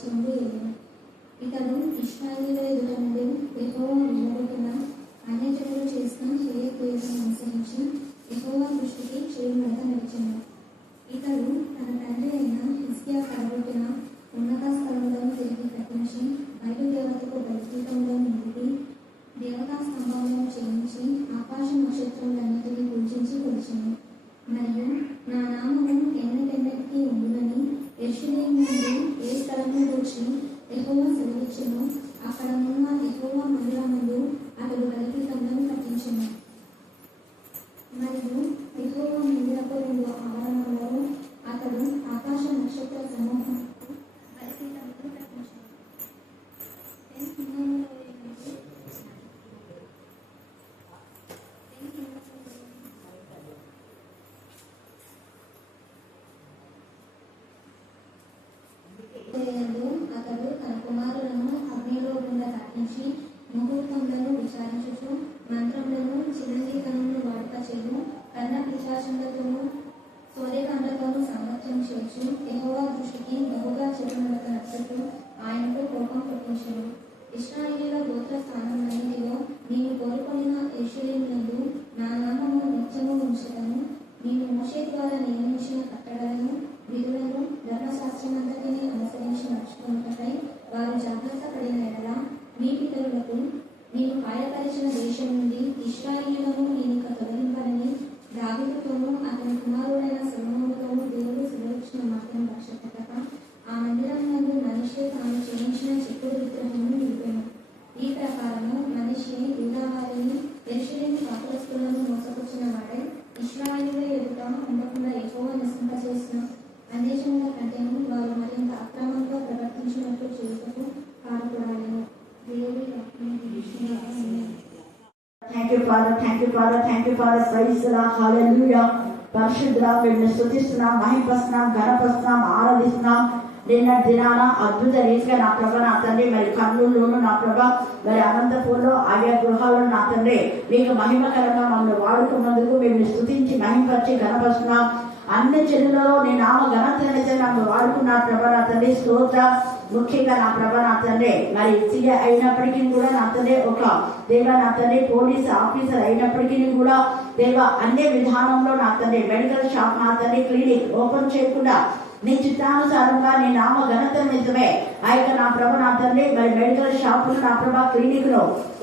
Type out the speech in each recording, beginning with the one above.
చెంగు ఎదురు. ఇతడు ఇశ్రాయేలీయుల ఎదుట నుండి యెహోవా వెళ్ళగొట్టిన అన్యజనులు చేసిన హేయక్రియలను అనుసరించి యెహోవా దృష్టికి చెడునడత నడిచెను. ఇతడు తన తండ్రి అయిన హిజ్కియా పడగొట్టిన ఉన్నత స్థలములను తిరిగి కట్టించి బయలుదేవతకు బలిపీఠములను నిలిపి దేవతా స్తంభములను చేయించి ఆకాశ నక్షత్రములన్నిటినీ పూజించి కొలిచెను. మరియు నా నామము ఎన్నటెన్నటికీ ఉండునని యెరూషలేము నుండి ఏ స్థలము గూర్చి యెహోవా సెలవిచ్చెనో అక్కడ ఉన్న యెహోవా మందిరమందు అతడు బలిపీఠములను కట్టించెను. మరియు యెహోవా మందిరపు 2 ఆవరణలలో అతడు ఆకాశ నక్షత్ర సమూహములకు బలిపీఠములను కట్టించెను. అతడు తన కుమారులను అగ్నిలో గుండా తప్పించి ముహూర్తములను విచారించుచు మంత్రములను చిరంజీవనమును వాడుక చేయు కన్న పిశాచములతోనూ సూర్యకాండతోనూ సామర్థ్యం చేర్చు యెహోవా దృష్టికి బహుగా చెడునడత నడుచుచు ఆయనకు కోపం పుట్టించెను. ఇశ్రాయేలీయుల గోత్ర స్థానములన్నిటిలో నీవు కోరుకొనిన యెరూషలేమునందు నా నామము నిత్యము ఉంచుటను నీవు మోషే ద్వారా నియమించిన కట్టడలను విధులను ధర్మశాస్త్రమంతటిని అనుసరించి నడుచుకున్నటకై వారు జాగ్రత్త పడిన ఎడల మీ పితరులకు నేను కాయపరిచిన దేశం నుండి ఇశ్రాయేలీయులను నేను తొలగింపనని దావీదుతోనూ అతని కుమారుడైన సొలొమోనుతోనూ దేవుడు సెలవిచ్చిన మాత్రం రక్షింపక ఆ మందిరం నందు మనిషి తాను చేయించిన చెక్కుడు విగ్రహమును నిలిపెను. ఈ ప్రకారము మనిషి యూదా వారిని యెరూషలేము కాపురస్తులను మోసపుచ్చిన వాడే ఇశ్రాయేలీయుల ఎదుట ఉండకుండా యెహోవా నశింపజేసిన అన్యజనుల కంటేను వారు మరింత అక్రమంగా ప్రవర్తించినట్లు చేయుటకు కారకుడాయెను. దేవుడి Thank you, Father. Thank you, Father. Thank you, Father. Praise the Lord. Hallelujah. పరిశుద్ధుడా మేము స్తుతిస్తున్నాం, మహిమపరుస్తున్నాం, ఘనపరుస్తున్నాం, ఆరాధిస్తున్నాం. నిన్న దినాన అద్భుత రీతిగా నా ప్రభ నా తండ్రి మరి కర్నూలులోను నా ప్రభ మరి అనంతపూర్లో ఆయా గృహాల్లో నా తండ్రి మీకు మహిమకరంగా మమ్మల్ని వాడుకున్నందుకు మేము స్తుతించి మహిమపరిచి ఘనపరుస్తున్నాం. అన్ని చెల్లులలో నేను నామ ఘనతనైతే నన్ను వాడుకున్న ప్రభ నా తండ్రి స్తోత్ర. ముఖ్యంగా నా ప్రభ నా తండ్రి మరి సీఏ అయినప్పటికీ కూడా నా తండ్రి ఒక దేవ నా తండ్రి పోలీస్ ఆఫీసర్ అయినప్పటికీ కూడా దేవ అన్ని విధానంలో నా తండ్రి మెడికల్ షాప్ నా తండ్రి క్లినిక్ ఓపెన్ చేయకుండా నీ చిత్తానుసారంగా నీ నామ ఘనత నిజమే ఆ యొక్క నా ప్రభ నా తండ్రి మరి మెడికల్ షాపులు నా ప్రభ క్లినిక్ లో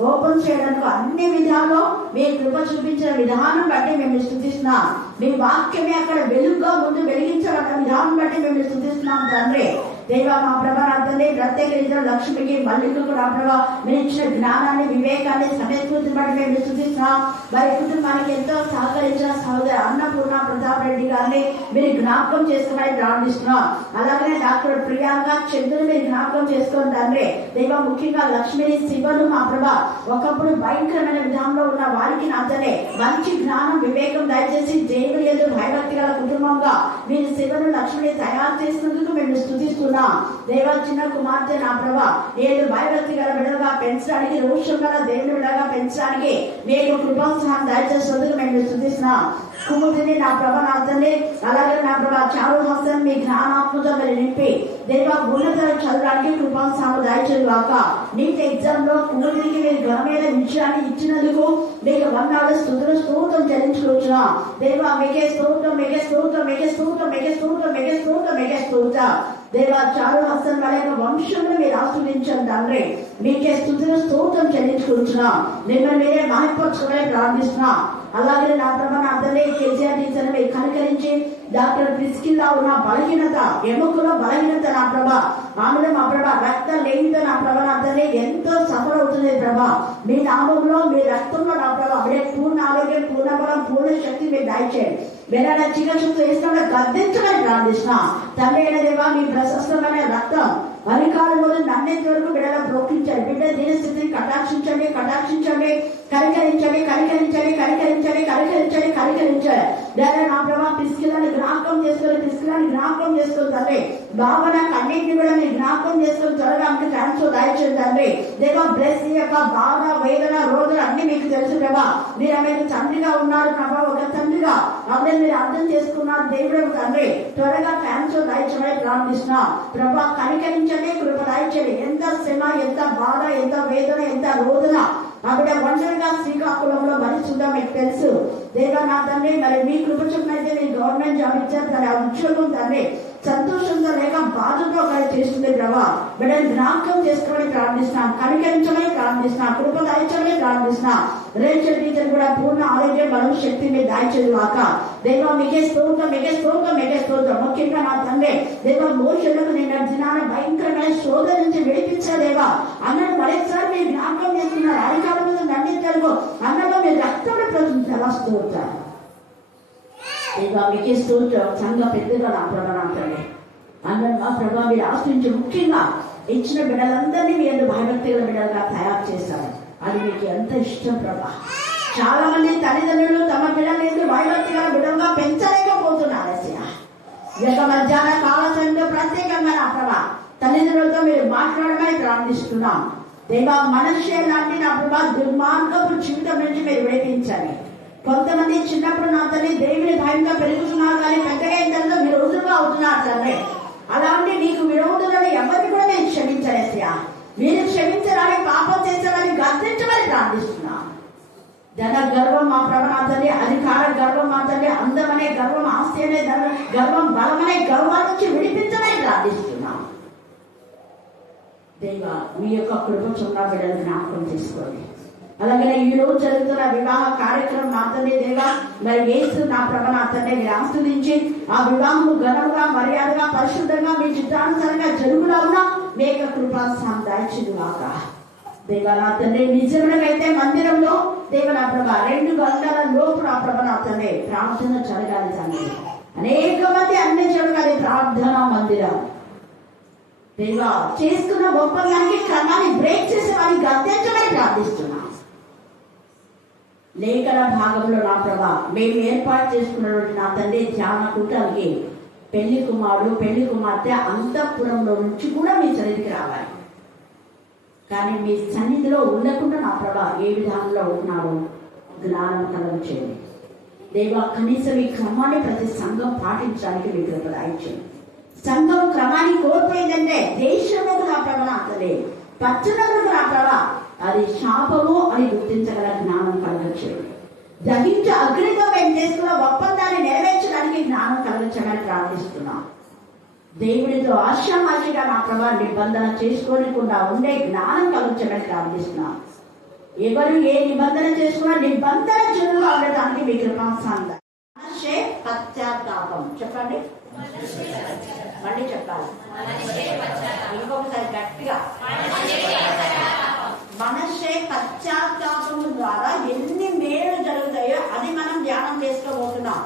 ఓపెన్ చేయడానికి అన్ని విధాలు మీ కృప చూపించిన విధానం బట్టి మేము స్తుతిస్తున్నాం. మీ వాక్యమే అక్కడ వెలుగుగా ముందు వెలిగించాలన్న విధానం బట్టి మేము స్తుతిస్తున్నాం తండ్రి. దేవ మా ప్రభ నా తండ్రి ప్రత్యేక రీతిలో లక్ష్మికి మల్లికకు నా ప్రభ మీరు ఇచ్చిన జ్ఞానాన్ని వివేకాన్ని సమయస్ఫూర్తిని బట్టి మేము స్తుతిస్తున్నాం. వారి కుటుంబానికి ఎంతో సహకరించిన సహోదరు అన్నపూర్ణ ప్రతాప్ రెడ్డి గారిని మీరు జ్ఞాపకం చేసుకోమని ప్రార్థిస్తున్నాం. అలాగనే డాక్టర్ ప్రియాంక చంద్రుని మీరు జ్ఞాపకం చేసుకోండి తండ్రి. దేవ ముఖ్యంగా లక్ష్మిని శివను మా ప్రభ ఒకప్పుడు భయంకరమైన విధానంలో ఉన్న వారికి నా తండ్రి మంచి జ్ఞానం వివేకం దయచేసి దేవుని యందు భయభక్తి గల కుటుంబంగా మీరు శివను లక్ష్మిని తయారు చేసినందుకు మేము స్తుతిస్తున్నాం. దేవ చిన్న కుమార్తె నా ప్రభ నేను భయభక్తి గల బిడ్డగా పెంచడానికి రోషం గల దేవుని బిడ్డగా పెంచడానికి నేను కృపాసనం దయచేసినందుకు మేము స్తుతిస్తున్నాం. కుముదిని నా ప్రభ నా తండ్రి అలాగే నా ప్రభ చారు హసన్ మీ జ్ఞానాత్మక మీరు నింపి దేవ ఉన్నత చదవడానికి కృపాసనం దయచేది కాక నీట్ ఎగ్జామ్ లో కుముదినికి మీరు ఘనమైన విషయాన్ని ఇచ్చినందుకు మీకు వందనాలు స్తుతులు స్తోత్రం చెల్లించుకుంటున్నా. దేవ మీకే స్తోత్రం మీకే స్తోత్రం మీకే స్తోత్రం మీకే స్తోత్రం మీకే స్తోత్రం మీకే స్తోత్రం. దేవ చారు హసన్ వాళ్ళ యొక్క వంశంలో మీరు ఆస్వాదించండి తండ్రి. మీకే స్తుతులు స్తోత్రం చెల్లించుకుంటున్నా. మిమ్మల్ని మీరే మహిమపరచుకోవాలని ప్రార్థిస్తున్నా. అలాగే నా ప్రభ నా తండ్రి కేసీఆర్ టీచర్ మీరు కనికరించి డాక్టర్ ప్రిస్కిల్లా ఉన్న బలహీనత ఎముకలో బలహీనత నా ప్రభ ఆమెలో మా ప్రభ రక్త లేనితో నా ప్రభ నా తండ్రి ఎంతో సఫర్ అవుతుంది ప్రభ. మీ నామంలో మీ రక్తంలో నా ప్రభ అప్పుడే పూర్ణ ఆరోగ్యం పూర్ణ బలం పూర్ణ శక్తి మీరు దయచేయండి. వేరే చికిత్సతో వేసిన గద్దించమని ప్రార్థిస్తున్నా. తండ్రి అయిన దేవా మీ ప్రశస్తమైన రక్తం అధికారం మొదలు నన్నెంత వరకు బిడ్డగా ప్రోక్షించండి. బిడ్డ దీని స్థితిని కటాక్షించండి కటాక్షించండి కనికరించండి, కనికరించండి, కనికరించండి, కనికరించండి, కనికరించండి. లేదా నా ప్రభా పిసికిలని జ్ఞాపకం చేసుకొని తండ్రి. భావన అన్నింటినీ కూడా మీరు జ్ఞాపకం చేసుకొని త్వరగా మీకు ట్రాన్స్ఫర్ దయచేయండి తండ్రి. దేవా బ్లెస్ యొక్క బాధ, వేదన, రోదన అన్ని మీకు తెలుసు ప్రభా. మీరు ఆమెకు తండ్రిగా ఉన్నారు ప్రభా, ఒక తండ్రిగా ఆమె మీరు అర్థం చేసుకున్నారు దేవుడు తండ్రి. త్వరగా ట్రాన్స్ఫర్ దయచేయమని ప్రార్థిస్తున్నాం ప్రభా. కనికరించండి, కృప దయచేయండి. ఎంత శ్రమ, ఎంత బాధ, ఎంత వేదన, ఎంత రోదన ఆవిడ ఒంటరిగా శ్రీకాకుళంలో భరిస్తుందో మీకు తెలుసు దేవా నా తండ్రి. మరి మీ కృప చొప్పునైతే మీ గవర్నమెంట్ జాబ్ ఇచ్చారు తన ఉద్యోగం తండ్రి సంతోషంతో లేక బాధతో కలిసి చేస్తుంది ప్రభా. బిడ్డను జ్ఞాపకం చేసుకోమని ప్రార్థిస్తున్నాం, కనికరించమని ప్రార్థిస్తున్నాం, కృప దాయించమని ప్రార్థిస్తున్నాం. రేచల్ టీచర్ కూడా పూర్ణ ఆరోగ్యం, బలం, శక్తి మీరు దాయించదు కాక దేవా. మీకే స్తోత్రం, మీకే స్తోత్రం, మీకే స్తోత్రం. ముఖ్యంగా నా తండ్రి దేవా మోషులకు నిన్న దినాన భయంకరమైన శోధన నుంచి విడిపించదేవా అన్నట్టు మరొకసారి మీరు జ్ఞాపకం చేస్తున్నారు. అధికారం మీద దండించారు అన్నలో మీరు రక్తంలో ప్రశ్నించారు. స్తోత్రం దేవా, మీకే స్తోత్రం. సంఘ పెద్దగా నా ప్రభావండి అందరూ మా ప్రభావ మీరు ఆశ్రయించి ముఖ్యంగా ఇచ్చిన బిడ్డలందరినీ మీరు భయభక్తిగల బిడ్డలుగా తయారు చేశారు. అది మీకు ఎంత ఇష్టం ప్రభా. చాలా మంది తల్లిదండ్రులు తమ పిల్లలు భయభక్తిగల బిడ్డలుగా పెంచలేకపోతున్నారు. ఈ యొక్క మధ్యాహ్న కాల సమయంలో ప్రత్యేకంగా నా ప్రభా తల్లిదండ్రులతో మీరు మాట్లాడమని ప్రార్థిస్తున్నాం దేవా. మనుష్య లాంటి నా ప్రభా దుర్మార్గపు జీవితం నుంచి మీరు విడిపించండి. కొంతమంది చిన్నప్పుడు నా తల్లి దేవుని భయంగా పెరుగుతున్నారు, కానీ పెద్దగా ఏంటంటే మీరు రోజులుగా అవుతున్నారు తండ్రి. అలాంటి నీకు విరోధులను ఎవరిని కూడా నేను క్షమించలేసా. మీరు క్షమించడానికి పాపం చేశారని గర్తించమని ప్రార్థిస్తున్నా. ధన గర్వం మా ప్రభాతని, అధికార గర్వం మా తల్లి, అందమనే గర్వం, ఆస్తి అనే గర్వం, బలమనే గర్వాల నుంచి విడిపించమని ప్రార్థిస్తున్నా దేవా. మీ యొక్క కృప చున్నా బిడ్డలు జ్ఞాపకం చేసుకోండి. అలాగే ఈ రోజు జరుగుతున్న వివాహ కార్యక్రమం నా తండ్రి దేవా మరి యేసు నా ప్రభ నా తండ్రి మీరు ఆస్వాదించి ఆ వివాహము ఘనముగా, మర్యాదగా, పరిశుద్ధంగా మీ చిత్తానుసారంగా జరుగులాగా మీ యొక్క కృపా సాందాయించింది కాక దేవా నా తండ్రి. నిజమునకైతే మందిరంలో దేవ నా ప్రభ 2 గంటల లోపు నా ప్రభ నా తండ్రి ప్రార్థన జరగాలి తండ్రి. అనేక మంది అన్ని జరగాలి ప్రార్థన మందిరం దేవా. చేసుకున్న ఒప్పందానికి క్రమాన్ని బ్రేక్ చేసే వారిని గర్తించమని ప్రార్థిస్తున్నా. లేఖన భాగంలో నా ప్రభా మేము ఏర్పాటు చేసుకున్నటువంటి నా తండ్రి ధ్యాన కూటానికి పెళ్లి కుమారుడు, పెళ్లి కుమార్తె అంతఃపురంలో నుంచి కూడా మీ సన్నిధికి రావాలి. కానీ మీ సన్నిధిలో ఉండకుండా నా ప్రభా ఏ విధానంలో ఉంటున్నారో జ్ఞానం కలగచేయండి దేవా. కనీసం ఈ క్రమాన్ని ప్రతి సంఘం పాటించడానికి మీ కృప దయచేయండి. సంఘం క్రమాన్ని కోల్పోయిందంటే దేశంలోకి నా ప్రభ అంతలే పచ్చనకు నా ప్రభ అది శాపము అని గుర్తించగల జ్ఞానం కలగచేయండి. దహించ అగ్నితో మేము చేసుకున్న ఒప్పందాన్ని నెరవేర్చడానికి జ్ఞానం కలగచమని ప్రార్థిస్తున్నాం. దేవుడితో ఆశామాషిగా నా ప్రభా నిబంధన చేసుకోకుండా ఉండే జ్ఞానం కలగచమని ప్రార్థిస్తున్నాం. ఎవరు ఏ నిబంధన చేసుకున్నా నిబంధన చెడుగా ఉండటానికి మీ కృపాసాంత మనషే పశ్చాత్తాపం చెప్పండి. మళ్ళీ చెప్పాలి ఇంకొకసారి గట్టిగా. మనషే పశ్చాత్తాపము ద్వారా ఎన్ని మేలు జరుగుతాయో అది మనం ధ్యానం చేసుకోబోతున్నాం.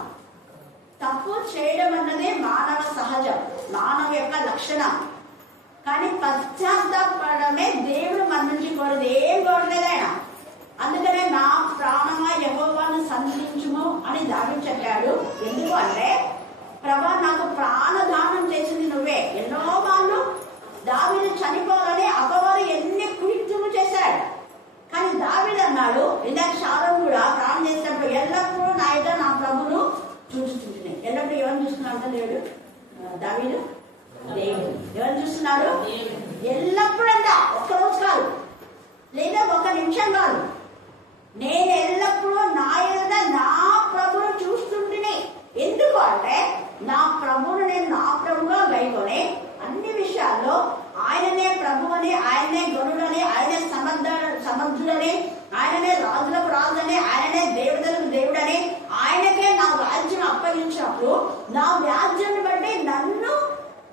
తప్పు చేయడం అన్నదే మానవ సహజం, మానవ యొక్క లక్షణం. కానీ పశ్చాత్తాపడమే దేవుడు మన నుంచి కోరదు, ఏం కోరలేదైనా. అందుకనే నా ప్రాణమా యెహోవాను సన్నిధించుము అని దావీదు చెప్పాడు. ఎందుకు అంటే ప్రభా నాకు ప్రాణదానం చేసింది నువ్వే. ఎన్నో వాళ్ళు దావీదు చనిపోవాలని అపవారు ఎన్ని కుయుక్తులు చేశాడు. కానీ దావీదు అన్నాడు, ఇందాక శాలోము కూడా ప్రాణం చేసినప్పుడు ఎల్లప్పుడూ నా ఎదుట నా ప్రభువును చూస్తుంటున్నాయి. ఎల్లప్పుడూ ఎవరు చూస్తున్నాడు లేడు దావీదు? దేవుడు. ఎవరు చూస్తున్నాడు? ఎల్లప్పుడంట, ఒక్కరోజు కాదు, లేదా 1 నిమిషం కాదు. నేను ఎల్లప్పుడూ నా ఎదుట నా ప్రభువును చూస్తుంటుని. ఎందుకు అంటే నా ప్రభువును నేను నా ప్రభుగా గైకొని అన్ని విషయాల్లో ఆయననే ప్రభువని, ఆయననే గనుడని, ఆయనే సమర్థుడని, ఆయననే రాజులకు రాజుని, ఆయననే దేవతలకు దేవుడని, ఆయనకే నా రాజ్యం అప్పగించినప్పుడు నా రాజ్యాన్ని బట్టి నన్ను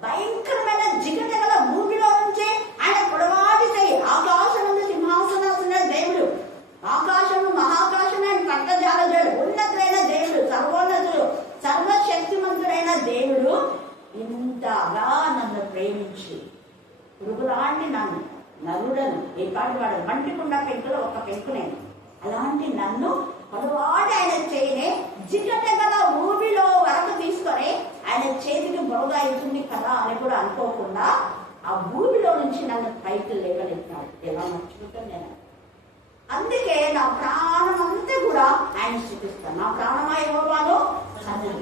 భయంకరమైన జిగట గల భూమిలో నుంచి ఆయన పొడవాటి చేయి ఆకాశం ఉంది సింహాసనాసిన దేవుడు, ఆకాశము మహాకాశం ఆయన పట్టజాలజుడు, ఉన్నతుడైన దేవుడు, సర్వోన్నతుడు, సర్వశక్తిమంతుడైన దేవుడు ఇంతగా నన్ను ప్రేమించి పురుగులాంటి నన్ను నరుడను ఏ పాటి వాడు మంటికుండా పెంకులో ఒక పెంకు నేను అలాంటి నన్ను పొడవాటి ఆయన చేయనే జిగట గల ఊబిలో వరకు తీసుకొని ఆయన చేతికి బరువుగా అవుతుంది కదా అని కూడా అనుకోకుండా ఆ ఊబిలో నుంచి నన్ను పైకి లేవనెత్తాడు. ఎలా మర్చిపోతాను నేను. అందుకే నా ప్రాణం అంతా కూడా ఆయన చూపిస్తాను. నా ప్రాణమా యెహోవాను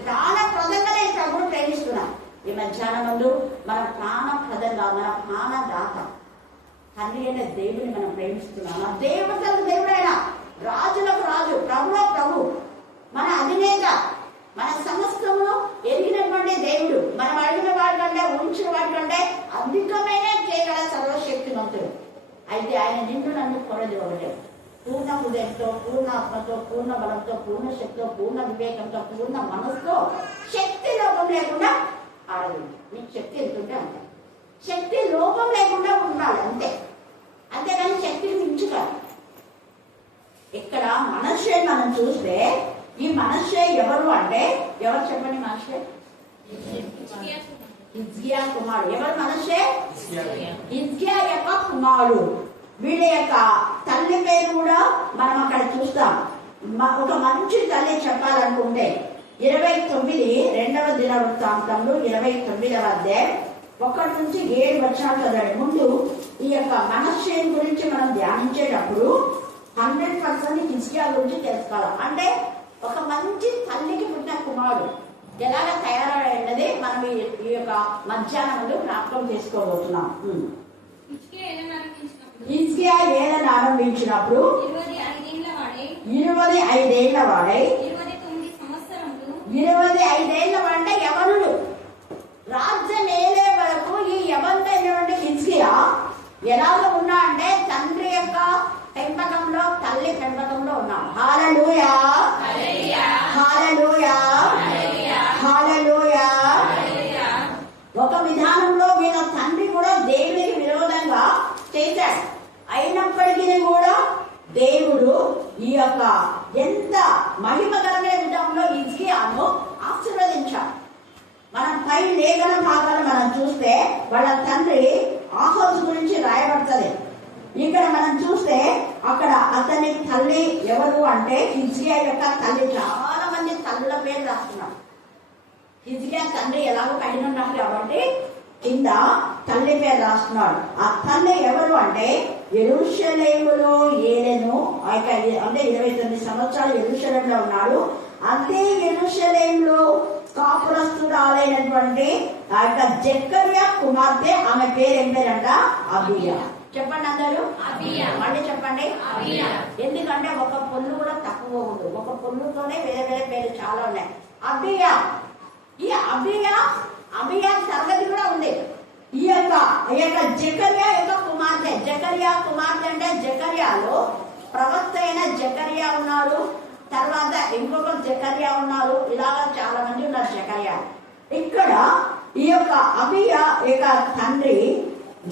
ప్రాణ ప్రదంగానే ప్రభువు ప్రేమిస్తున్నాను. ఈ మధ్యాహ్నం ముందు మన ప్రాణ ప్రదంగా, మన ప్రాణదాత తండ్రి అయిన దేవుని మనం ప్రేమిస్తున్నాం. ఆ దేవతలకు దేవుడైన, రాజులకు రాజు, ప్రభులో ప్రభు, మన అధినేత, మన సమస్తమును ఎరిగినటువంటి దేవుడు, మనం అడిగిన వాడి కంటే, ఊహించిన వాడి కంటే అధికమైన చేయగల సర్వశక్తిమంతుడు. అయితే ఆయన నిన్ను నన్ను కొరది ఒకటే, పూర్ణ హృదయంతో, పూర్ణ ఆత్మతో, పూర్ణ బలంతో, పూర్ణ శక్తితో, పూర్ణ వివేకంతో, పూర్ణ మనసుతో, శక్తి లోపం లేకుండా ఆడదు. నీకు శక్తి ఎంతుంటే అంతే, శక్తి లోపం లేకుండా ఉండాలి అంతే. అంతేగాని శక్తిని మించుకోవాలి. ఇక్కడ మనషే మనం చూస్తే, ఈ మనషే ఎవరు అంటే, ఎవరు చెప్పండి? మనషే హిజ్కియా కుమారుడు. ఎవరు మనషే? హిజ్కియా యొక్క కుమారుడు. వీళ్ళ యొక్క తల్లి పేరు కూడా మనం అక్కడ చూస్తాం. ఒక మంచి తల్లి చెప్పాలనుకుంటే 29 రెండవ దినవృత్తాంతంలో 29వ అధ్యాయం 1 నుంచి 7 వచనాలు చదవండి. ముందు ఈ యొక్క మనషే గురించి మనం ధ్యానించేటప్పుడు 100% హిజ్కియా గురించి తెలుసుకోవాలి. అంటే ఒక మంచి తల్లికి పుట్టిన కుమారుడు ఎలాగ తయారయ్యేది మనం ఈ యొక్క మధ్యాహ్నంలో జ్ఞాపకం చేసుకోబోతున్నాం. హిజ్కియా ఏలను ఆరంభించినప్పుడు 25 ఏళ్ల వాడై, 25 ఏళ్ల వాడే యవనుడు రాజ్యం ఏలే వరకు ఈ యవనుడైనటువంటి హిజ్కియా ఎలాగ ఉన్నా అంటే తండ్రి యొక్క పెంపకంలో, తల్లి పెంపకంలో ఉన్నాడు. హల్లెలూయా, హల్లెలూయా, హల్లెలూయా. ఒక విధానంలో వీళ్ళ తండ్రి కూడా దేవునికి విరోధంగా చేశాడు. అయినప్పటికీ కూడా దేవుడు ఈ యొక్క ఎంత మహిమకరమైన విధంలో హిజ్కియాను ఆశీర్వదించాడు. మనం పై లేఖన భాగాలు మనం చూస్తే వాళ్ళ తండ్రి ఆహాజు గురించి రాయబడుతుంది. ఇక్కడ మనం చూస్తే అక్కడ అతని తల్లి ఎవరు అంటే హిజ్కియా యొక్క తల్లి. చాలా మంది తల్లుల పేరు రాస్తున్నారు. హిజ్కియా తండ్రి ఎలాగో పైన ఉన్నారు కాబట్టి కింద తల్లి పేరు రాస్తున్నాడు. ఆ తల్లి ఎవరు అంటే యెరూషలేములో ఏలెను. అంటే 29 సంవత్సరాలు యెరూషలేములో ఉన్నాడు. అదే యెరూషలేములో కాపురస్తురాలైనటువంటి ఆ యొక్క జెకర్యా కుమార్తె, ఆమె పేరు ఏం పేరంట? అబియా. చెప్పండి అందరూ, మళ్ళీ చెప్పండి. ఎందుకంటే ఒక పొల్లు కూడా తక్కువ ఉండదు. ఒక పొల్లుతోనే వేరే వేరే పేర్లు చాలా ఉన్నాయి. అబియా. ఈ అబియా తరగతి కూడా ఉంది. ఈ యొక్క జెకర్యా యొక్క కుమార్తె. జెకర్యా కుమార్తె అంటే జెకర్యాలో ప్రవక్త అయిన జెకర్యా ఉన్నాడు, తర్వాత ఇంకొక జెకర్యా ఉన్నారు. ఇలాగా చాలా మంది ఉన్నారు జెకర్యా. ఇక్కడ ఈ యొక్క అబియా యొక్క తండ్రి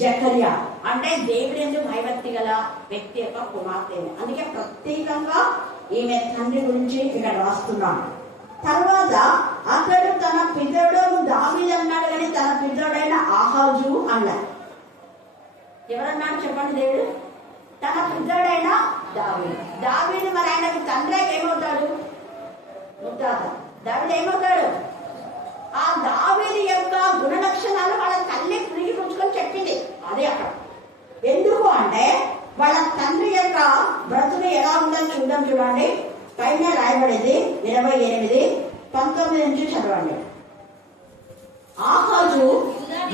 జెకర్యా అంటే దేవుడి యందు భయభక్తి గల వ్యక్తి యొక్క కుమార్తె. అందుకే ప్రత్యేకంగా ఈమె తండ్రి గురించి ఇక్కడ రాస్తున్నాడు. తర్వాత అతడు తన పితరుడు దావీదు అన్నాడు, కానీ తన పితరుడైన ఆహాజు అన్నాడు. ఎవరన్నాడు చెప్పండి? దేవుడు తన పితరుడైన దావీదు. దావీదు మరి ఆయనకు తండ్రి ఏమవుతాడు? ముత్తాత. దావీదు ఏమవుతాడు? ఆ దావీదు యొక్క గుణ లక్షణాలు వాళ్ళ తల్లి పురిగి పుచ్చుకొని చెప్పింది. అదే అక్కడ ఎందుకు అంటే వాళ్ళ తండ్రి యొక్క బ్రతుకు ఎలా ఉందని చూద్దాం. చూడండి, పైన రాయబడేది 28:19 నుంచి చదవండి. ఆహాజు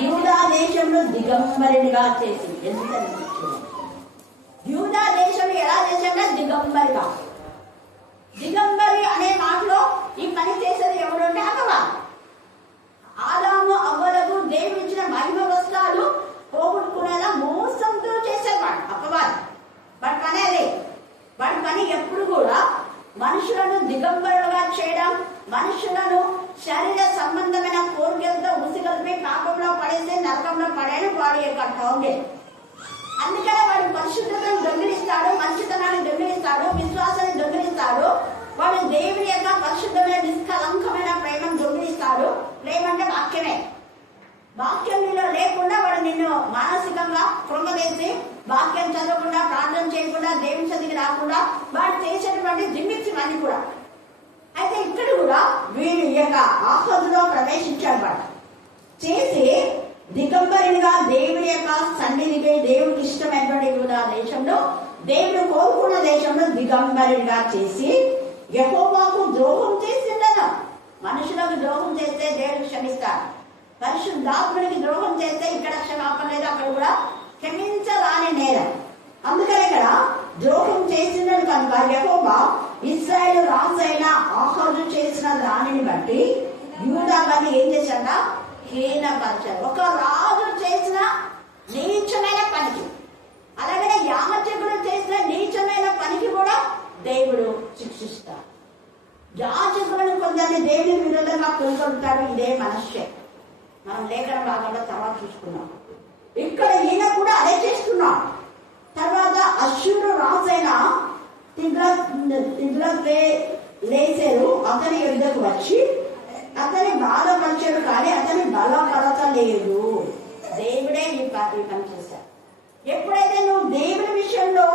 యూదా దేశంలో దిగంబరిగా చేసి, ఎందుకంటే యూదా దేశం ఎలా చేశాక దిగంబరిగా. దిగంబరి అనే మాటలో ఈ పని చేసేది ఎవరు అంటే అగవా. ఆదాము అవ్వలకు దేవుడు ఇచ్చిన మహిమ వస్త్రాలు పోగొట్టుకునేలా మోసంతో చేసేవాడు అపవాది. వాడి పని అదే. వాడి పని ఎప్పుడు కూడా మనుషులను దిగంబరులుగా చేయడం, మనుషులను శరీర సంబంధమైన కోరికలతో ఉసిగలిపి పాపంలో పడేసి నరకంలో పడేయడం వాడి యొక్క టార్గెట్. అందుకనే వాడు పరిశుద్ధతను దొంగిలిస్తాడు, మంచితనాన్ని దొంగిలిస్తాడు, విశ్వాసాన్ని దొంగిలిస్తాడు. వాడు దేవుని యొక్క పరిశుద్ధమైన నిష్కలంకమైన ప్రేమను దొంగిలిస్తాడు. ప్రేమ అంటే వాక్యమే. వాక్యం నీలో లేకుండా వాడు నిన్ను మానసికంగా కృంగవేసి, వాక్యం చదవకుండా, ప్రార్థన చేయకుండా, దేవుని సన్నిధికి రాకుండా వాడు అన్ని కూడా. అయితే ఇక్కడ కూడా వీళ్ళు ఈ యొక్క ఆహ్వాదులో ప్రవేశించాడు వాడు. చేసి దిగంబరునిగా దేవుడి యొక్క సన్నిధికి, దేవుడికి ఇష్టమైనటువంటి యూదా దేశంలో, దేవుడు కోరుకున్న దేశంలో దిగంబరునిగా చేసి యెహోవాకు ద్రోహం చేసిండను. మనుషులకు ద్రోహం చేస్తే దేవుడు క్షమిస్తాడు. పరిశుద్ధాత్మునికి ద్రోహం చేస్తే ఇక్కడ క్షమాపణ లేదు, అక్కడ కూడా క్షమించరాని నేరం. అందుకని ఇక్కడ ద్రోహం చేసిందని కనుక యెహోవా ఇశ్రాయేలు రాజు అయిన ఆహాజు చేసిన దానిని బట్టి యూదా వారిని ఏం చేశాడ? హీనపరిచారు. ఒక రాజు చేసిన నీచమైన పనికి, అలాగే యాజకుడు చేసిన నీచమైన పనికి కూడా దేవుడు శిక్షిస్తాడు. యాజకులను కొందరిని దేవుని విరోధంగా కొనుకొంటాడు. ఇదే మనస్సే. మనం లేఖన భాగంలో తర్వాత చూసుకున్నాం. ఇక్కడ ఈయన కూడా అదే చేస్తున్నాడు. తర్వాత అశ్షూరు రాజైన తిగ్లత్-పిలేసెరు అతని యుద్ధకు వచ్చి అతని బాధపరిచాడు, కానీ అతని బలపరచలేదు. దేవుడే ఈ పని చేశాడు. ఎప్పుడైతే నువ్వు దేవుని విషయంలో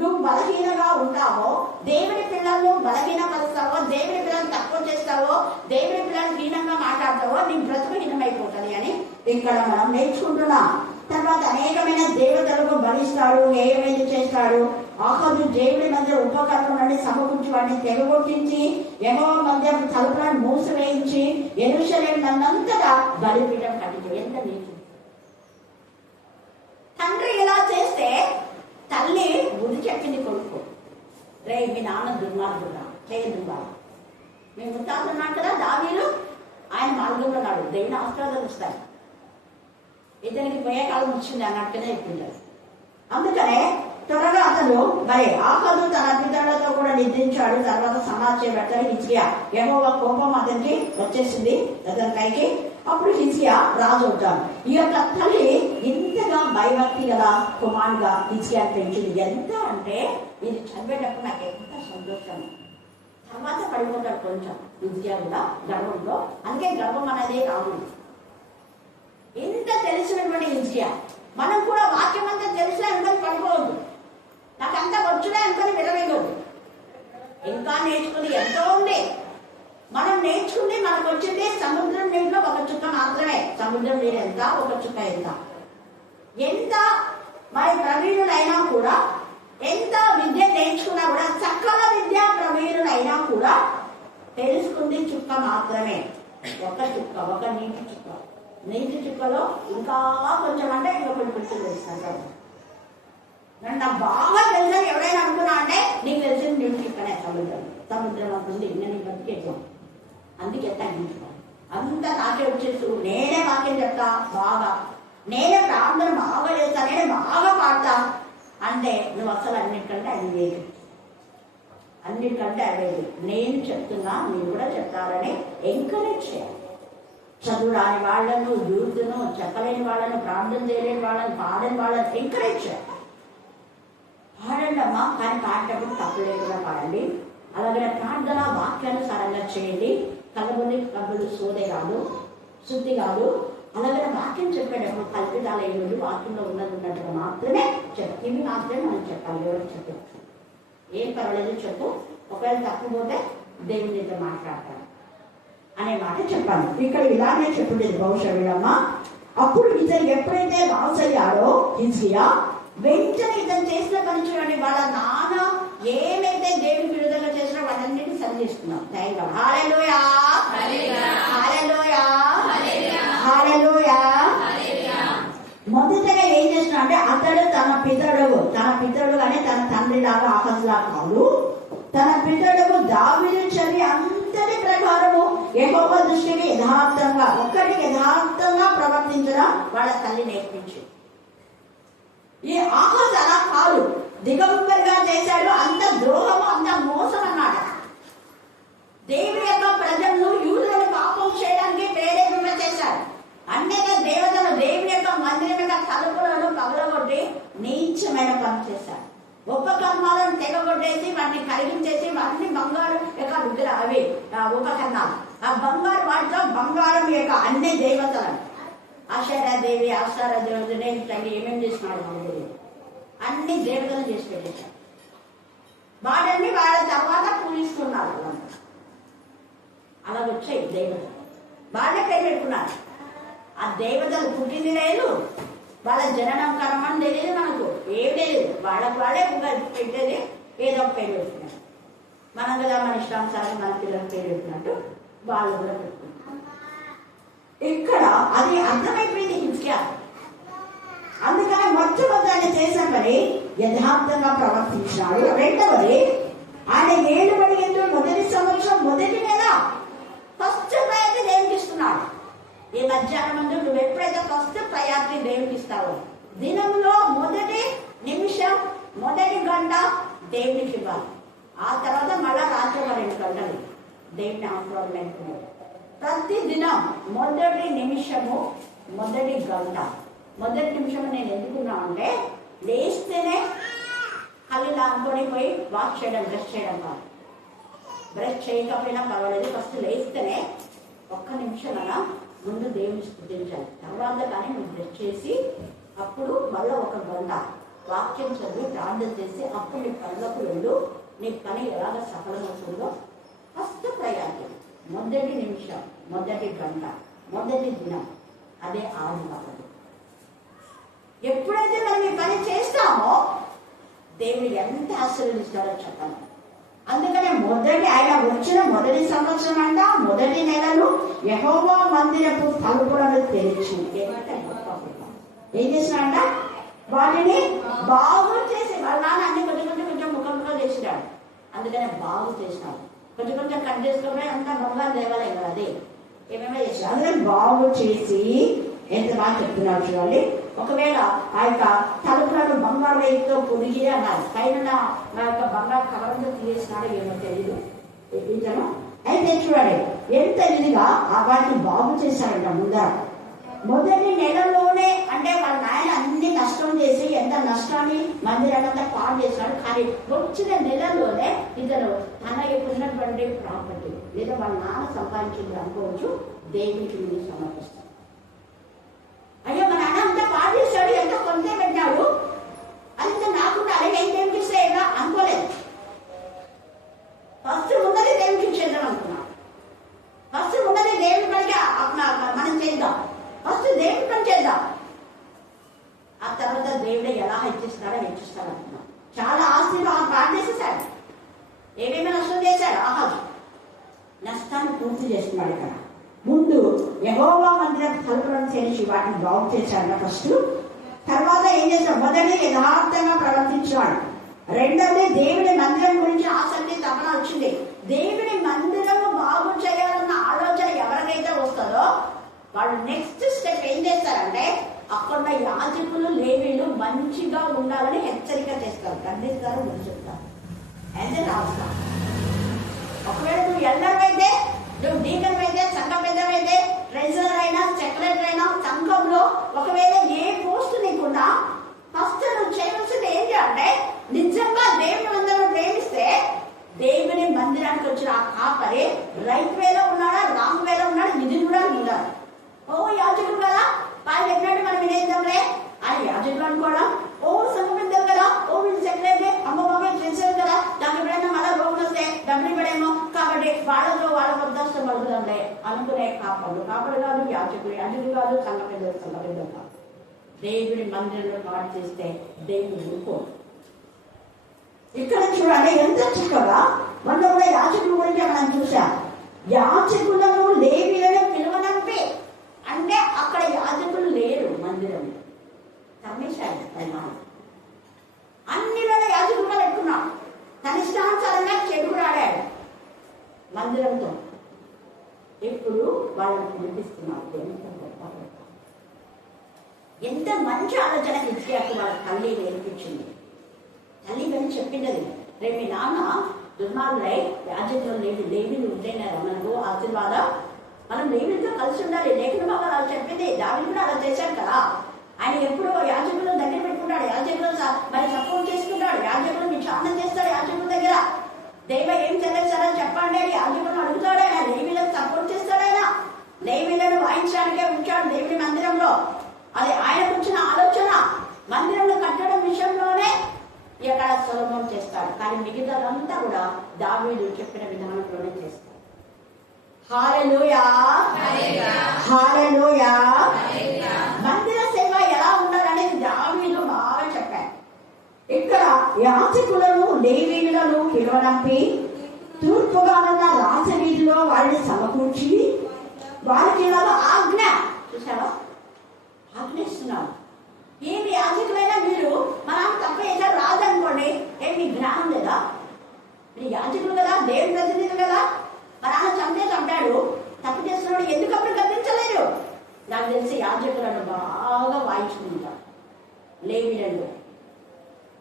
నువ్వు బలహీనంగా ఉంటావో, దేవుని పిల్లలను బలహీనపరుస్తావో, దేవుని పిల్లలను తక్కువ చేస్తావో, దేవుని పిల్లలను హీనంగా మాట్లాడతావో, నీ బ్రతుకు హీనమైపోతుంది అని ఇక్కడ మనం నేర్చుకుంటున్నాం. తర్వాత అనేకమైన దేవతలకు బలిస్తాడు, ఏమైనా చేస్తాడు. ఆహాజు దేవుడి మధ్య ఉపకరణాన్ని సమకూర్చి వాడిని తెగగొట్టించి యెహోవా మధ్య తలుపులను మూసివేయించి యెరూషలేము నందంతటా బలిపీఠం కట్టించాడు. ఎంత నీతి! తండ్రి ఇలా చేస్తే తల్లి బుద్ధి చెప్పింది కొడుకు, రే మీ నాన్న దుర్మార్గుడా, చేయదు బాగా. మేము ముత్తాతున్నాం కదా దావీదు, ఆయన మార్గంలో నాడు దేవుని ఆశీర్వాదాలు ఇస్తాడు. ఇతనికి పోయే కాలం వచ్చింది అన్నట్టుగా చెప్పింటారు. అందుకనే త్వరగా అతను మరి ఆహాజు తన పితరులతో కూడా నిద్రించాడు. తర్వాత సమాచారం పెడతాడు హిజ్కియా. యెహోవా కోపం అతనికి వచ్చేసింది అతని పైకి. అప్పుడు హిజ్కియా రాజు అవుతాడు. ఈ యొక్క తల్లి ఇంతగా భయభక్తి గల కుమారుగా హిజ్కియా పెంచింది. ఎంత అంటే ఇది చదివేటప్పుడు నాకు ఎంత సంతోషం. తర్వాత పడిపోతాడు కొంచెం హిజ్కియా కూడా గర్వంలో. అందుకే గర్వం అనేది రాదు. ఎంత తెలిసినటువంటి హిజ్కియా. మనం కూడా వాక్యం అంతా తెలిసినా అనుకొని పడిపోవద్దు, నాకు అంతా వచ్చుడే అనుకొని విరవేయకూడదు. ఇంకా నేర్చుకుని ఎంతో ఉంది. మనం నేర్చుకుంది మనకు వచ్చింది సముద్రం నీటిలో ఒక చుక్క మాత్రమే. సముద్రం నీరు ఎంత, ఒక చుక్క ఎంత. ఎంత మరి ప్రవీణులైనా కూడా, ఎంత విద్య నేర్చుకున్నా కూడా, సకల విద్యా ప్రవీణులైనా కూడా తెలుసుకుంది చుక్క మాత్రమే. ఒక చుక్క, ఒక నీటి చుక్క. నీటి చుక్కలో ఇంకా కొంచెం అంటే ఇంకా కొన్ని కొంచెం తెలుస్తాను. నాకు బాగా తెలుసని ఎవరైనా అనుకున్నా అంటే నీకు తెలిసిన నీటి చుక్కనే సముద్రం. సముద్రం అంటుంది నేను బతికేద్దాం, అందుకే తగ్గించుకో. అంతా నాకే వచ్చేస్తూ నేనే వాక్యం చెప్తా బాగా, నేనే ప్రార్థన బాగా చేస్తా, నేనే బాగా పాడతా అంటే నువ్వు అసలు అన్నిటికంటే అది లేదు. అన్నిటికంటే అదేది నేను చెప్తున్నా, మీరు కూడా చెప్తారని ఎంకరేజ్ చేయాలి. చదువు రాని వాళ్ళను, యూత్ను, చెప్పలేని వాళ్ళను, ప్రార్థన చేయలేని వాళ్ళని, పాడని వాళ్ళని ఎంకరేజ్ చేయాలి. పాడండి అమ్మా, కానీ పాడేటప్పుడు తప్పు లేకుండా పాడండి. అలాగే ప్రార్థన వాక్యానుసారంగా చేయండి. కళ్ళబుల్లి కబ్బులు సోదే కాదు, శుద్ధి కాదు. అలాగే వాక్యం చెప్పేటప్పుడు కల్పితాలు ఏమి వాక్యంలో ఉన్నట్టుగా మాత్రమే చెప్పు. ఇవి మాత్రమే మనం చెప్పాలి. ఎవరికి చెప్పచ్చు, ఏం పర్వాలేదు చెప్పు. ఒకవేళ తప్పిపోతే దేవునితో మాట్లాడతాను అనే మాట చెప్పాలి. ఇక్కడ ఇలానే చెప్పుండేది బహుశా వీళ్ళమ్మ. అప్పుడు ఇతను ఎప్పుడైతే రాజు అయ్యాడో హిజ్కియా, వెంటనే ఇతను చేసిన పని చూడండి. వాళ్ళ నాన్న ఏమైతే దేవుని విరుద్ధంగా చేసినా వాళ్ళన్నింటినీ సరి చేసుకున్నాం. Thank God. Hallelujah, hallelujah, hallelujah. మొదటగా ఏం చేసినా అంటే అతడు తన పితరుడు కానీ తన తండ్రి లాగా ఆహాజులా కాదు, తన పితరుడు దావీదు చర్య అంతటి ప్రకారము యెహోవా దృష్టికి యథార్థంగా ప్రవర్తించడం వాళ్ళ తల్లి నేర్పించి. ఈ ఆహాజు అలా కాదు, దిగంబరిగా చేశాడు. అంత ద్రోహము, అంత మోసం అన్నాడు. దేవుని యొక్క ప్రజలను యూదులను పాపం చేయడానికి ప్రేరేపణ చేశాడు. అనేక దేవతలు దేవుని యొక్క మందిరం యొక్క తలుపులను పగలగొట్టి నీచమైన పని చేశాడు. ఉపకర్మాలను తెగగొట్టేసి వాటిని కరిగించేసి వాటిని బంగారు యొక్క విగ్రహ అవి ఉపకరణాలు, ఆ బంగారు వాటితో బంగారం యొక్క అన్ని దేవతలను ఆశారాదేవి, ఆశారాదేవి ఇట్లాంటి ఏమేమి చేసినాడు మనకు అన్ని దేవతలు చేసి పెట్టేశాడు. వాటిని వాళ్ళ తర్వాత పూజిస్తున్నారు. వచ్చాయి దేవతలు. వాళ్ళే పేరు పెట్టుకున్నారు. ఆ దేవతలు పుట్టింది లేదు, వాళ్ళ జననం కర్మం తెలియదు, మనకు ఏం తెలియదు. వాళ్ళకు వాళ్ళే పెట్టేది ఏదో ఒక పేరు పెట్టుకున్నారు. మనం కదా మన ఇష్టానుసారం మన పిల్లలకు పేరు పెట్టినట్టు వాళ్ళు కూడా పెట్టుకున్నారు. ఇక్కడ అది అర్థమైపోయింది హిజ్కియా. అందుకని మొట్టమొదటి ఆయన చేసిన పని యథార్థంగా ప్రవర్తించినాడు. రెండవది, ఆయన ఏళ్ళు పడిగిందో మొదటి సంవత్సరం మొదటి నెల ఫస్ట్ ప్రయారిటీ దేవునికి ఇస్తున్నాడు. ఈ మధ్యాహ్నం ముందు నువ్వు ఎప్పుడైతే ఫస్ట్ ప్రయారిటీ దేవునికి ఇస్తావో, దినంలో మొదటి నిమిషం మొదటి గంట దేవునికి ఇవ్వాలి. ఆ తర్వాత మళ్ళా రాత్రి 2 గంటలు దేవుని ఆహ్వానం. ప్రతి దినం మొదటి నిమిషము మొదటి గంట. మొదటి నిమిషం నేను ఎందుకున్నా అంటే, లేస్తేనే కళ్ళు లాంకొని పోయి వాష్ చేయడం, బ్రష్ చేయడం కాదు. బ్రష్ చేయకపోయినా పర్వాలేదు, ఫస్ట్ లేస్తేనే 1 నిమిషం అలా ముందు దేవుని స్తుతించాలి. తర్వాత కానీ నువ్వు బ్రష్ చేసి అప్పుడు మళ్ళీ 1 గంట వాక్యం చదివి ప్రార్థన చేసి అప్పుడు నీ పనులకు వెళ్ళు. నీ పని ఎలాగ సఫలమవుతుందో ఫస్ట్ ప్రయారిటీ మొదటి నిమిషం మొదటి గంట మొదటి దినం, అదే ఆదివారం. ఎప్పుడైతే మనం ఈ పని చేస్తామో దేవుడు ఎంత ఆశీర్వదిస్తాడో చెప్పాలి. అందుకనే ఆయన వచ్చిన మొదటి సంవత్సరం అంట మొదటి నెలను యెహోవా మందిరపు తలుపులను తెరిచి ఏం చేసినాడంట, వాటిని బాగు చేసి, వాళ్ళ నాన్న అన్ని కొంచెం ముఖంలో చేసినాడు. అందుకనే బాగు చేసినాడు. కొంచెం కట్ చేసుకుని అంతా బంగారు దేవాలయం కదా, అది ఏమేమో చేసినాడు. అందుకని బాగు చేసి ఎంత బాగా చెప్తున్నాడు చూడండి. ఒకవేళ ఆ యొక్క తలుపులను బంగారు రేయితో పొడిగి అన్నారు, పైన నా యొక్క బంగారు కవరంతో తీసేసినాడో ఏమో తెలియదు ఇతను. అయితే చూడండి ఎంత ఇదిగా వాటిని బాగు చేశాడంట. మొదటి నెలలోనే, అంటే వాళ్ళ నాయన అన్ని నష్టం చేసి ఎంత నష్టాన్ని మందిరానంతా పాడు చేసినాడు. కానీ వచ్చిన నెలలోనే ఇతను తన ఉన్నటువంటి ప్రాపర్టీ లేదా వాళ్ళ నాన్న సంపాదించింది అనుకోవచ్చు, దేవునికి ముందు సమర్పిస్తాడు. అయ్యో మా నాన్న అంతా పాడు చేశాడు, ఎంత కొంతే పెట్టాడు, అంత నాకుండా అలాగే నేను దేవుడికి ఇస్తాయిగా అనుకోలేదు. ఫస్ట్ ఉన్నది దేవుడికి ఇచ్చేద్దాం అనుకున్నాడు. ఫస్ట్ ఉన్నది దేవుడి పనికి మనం చేద్దాం, ఫస్ట్ దేవుడి పని చేద్దాం. ఆ తర్వాత దేవుడే ఎలా హెచ్చిస్తాడో హెచ్చిస్తాడు. చాలా ఆస్తిలో పాడు చేసేసాడు, ఏమేమి నష్టం చేశాడు. ఆహాజు నష్టాన్ని పూర్తి చేస్తున్నాడు. ఇక్కడ ముందు యెహోవా మందిరం తలుపులను తెరిచి వాటిని బాగు చేశాడు ఫస్ట్. తర్వాత ఏం చేశాడు, మొదటి యథార్థంగా ప్రవర్తించాడు. రెండవది దేవుని మందిరం గురించి ఆసక్తి తపన వచ్చింది. దేవుని మందిరం బాగు చేయాలన్న ఆలోచన ఎవరికైతే వస్తుందో వాళ్ళు నెక్స్ట్ స్టెప్ ఏం చేస్తారంటే, అక్కడ యాజకులు లేవీలు మంచిగా ఉండాలని హెచ్చరిక చేస్తారు, ఖండిస్తారు, చెప్తారు. అయితే రాస్తారు. ఒకవేళ నువ్వు ఎల్లర్ అయితే, నువ్వు డీకన్ అయితే, సంఘ పెద్దవైతే, ట్రెజరర్ అయినా సెక్రటరీ అయినా సంఘంలో ఒకవేళ ఏ పోస్ట్ నీకున్నా ఫస్ట్ నువ్వు చేయవలసింది ఏంటి అంటే, నిజంగా దేవుని అందరూ ప్రేమిస్తే దేవుని మందిరానికి వచ్చిన ఆ కాపరి రైట్ వేలో ఉన్నాడా రాంగ్ వేలో ఉన్నాడు ఇది కూడా ఉండాలి. ఓ యాజకుడు కదా, వాళ్ళు చెప్పినట్టు మనం వినేద్దాంలే అని యాజకుడు అనుకోవడం. ఓ సంఘం కదా, ఓ వీళ్ళు సెక్రటరీ అమ్మ బాబాయ్ చేసేది కదా, దాని ఎప్పుడైనా మళ్ళీ రోగులు వస్తే డబ్బులు ఇవ్వడేమో కాబట్టి వాళ్ళలో వాళ్ళ వద్దస్తూ పడుతుందంలే అనుకునే కాపాడు కాదు, యాజకుడు కాదు, సంఘ పెద్దలు కాదు. దేవుడి మందిరంలో పాటు చేస్తే దేవుడు ఊరుకో. ఇక్కడ చూడండి ఎంత చక్కగా మొన్న కూడా యాజకుల గురించి మనం చూసాం. యాజకులను లేవీలను పిలువనంపి అంటే అక్కడ యాజకులు లేరు మందిరంలో, తమ్మేశాడు పరిమాణం. అన్నిలో యాజకులుగా పెట్టుకున్నాడు, తన ఇష్టానుసారంగా చెడుగుడు ఆడాడు మందిరంతో. ఇప్పుడు వాళ్ళని పిలిపిస్తున్నాడు. ఎంత మంచి ఆలోచన హిజ్కియాకు వాళ్ళ తల్లి నేర్పించింది. తల్లి అని చెప్పింది, రేపు మీ నాన్న దుర్మార్గులై యాజకులు లేవీలు ఉంటేనే మనకు ఆశీర్వాదం, మనం లేవీలతో కలిసి ఉండాలి. లేఖన బాగా అలా చెప్పింది. దావిది కూడా అలా చేశాడు కదా. ఆయన ఎప్పుడు యాజకులు దగ్గర పెట్టుకుంటాడు, యాజకులు మరి సపోర్ట్ చేసుకుంటాడు, యాజకులు విచారణ చేస్తాడు. యాజకుల దగ్గర దైవ ఏం చదివేశారని చెప్పండి అని యాజకులను అడుగుతాడు. ఆయన లేవీలకు సపోర్ట్ చేస్తాడు. ఆయన లేవీలను వాయించడానికే ఉంచాడు దేవుని మందిరంలో. అది ఆయనకు వచ్చిన ఆలోచన. మందిరంలో కట్టడం విషయంలోనే ఇక్కడ సొలొమోను చేస్తాడు, కానీ మిగతాదంతా కూడా దావీదు చెప్పిన విధానంలోనే చేస్తాడు. హల్లెలూయా, హల్లెలూయా. మందిర సేవ ఎలా ఉండాలనేది దావీదు బాగా చెప్పారు. ఇక్కడ యాజకులను లేవీయులను పిలువనంపి తూర్పుగా ఉన్న రాజవీధిలో వారిని సమకూర్చి వారికి ఇలాగ ఆజ్ఞ, చూసావా, ఆజ్ఞిస్తున్నారు. ఏమి యాజకులైనా మీరు మనం తప్ప ఏదో రాదనుకోండి, మీ జ్ఞానం లేదా? మీరు యాజకులు కదా, దేవుని ప్రతినిధులు కదా. మా నాన్న చంపాడు, తప్పు చేస్తున్నాడు, ఎందుకప్పుడు గద్దించలేరు? నాకు తెలిసి యాజకులను బాగా వాయించుకుంటారు. లేవీయులు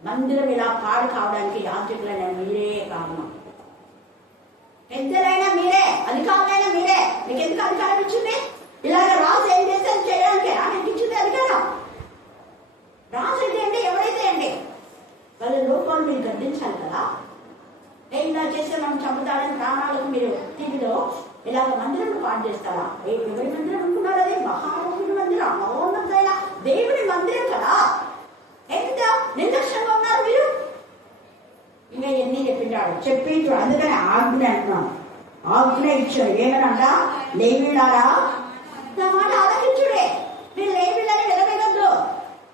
మందిరం ఇలా పాడు కావడానికి యాజకులైన మీరే కారణం. పెద్దలైనా మీరే, అధికారులైనా మీరే. మీకు ఎందుకు అధికారం ఇచ్చింది? ఇలాగ రాజు ఏం చేస్తే చేయడానికి ఆయనకి ఇచ్చింది అధికారం. రాజు అయితే అండి, ఎవరైతే అండి వాళ్ళ లోపాలు మీరు గద్దించాలి కదా. ఇలా చేస్తే మనం చంపుతాడని ప్రాణాలకు మీరు టీవీలో ఇలాగ మందిరం పాడు చేస్తారా? ఎవరి మందిరం అనుకున్నారు? అది మహామహుని మందిరం, మహోన్నతమైన దేవుని మందిరం కదా. ఎంత నిర్లక్ష్యంగా ఉన్నారు మీరు. ఇంకా ఎన్ని చెప్పించాడు చెప్పించు. అందుకని ఆజ్ఞ అంటున్నాను, ఆజ్ఞ ఇచ్చాడు. ఏమనంట, లేవీయులారా నా మాట ఆలకించుడే. మీరు లేవీయులని విలవేగద్దు,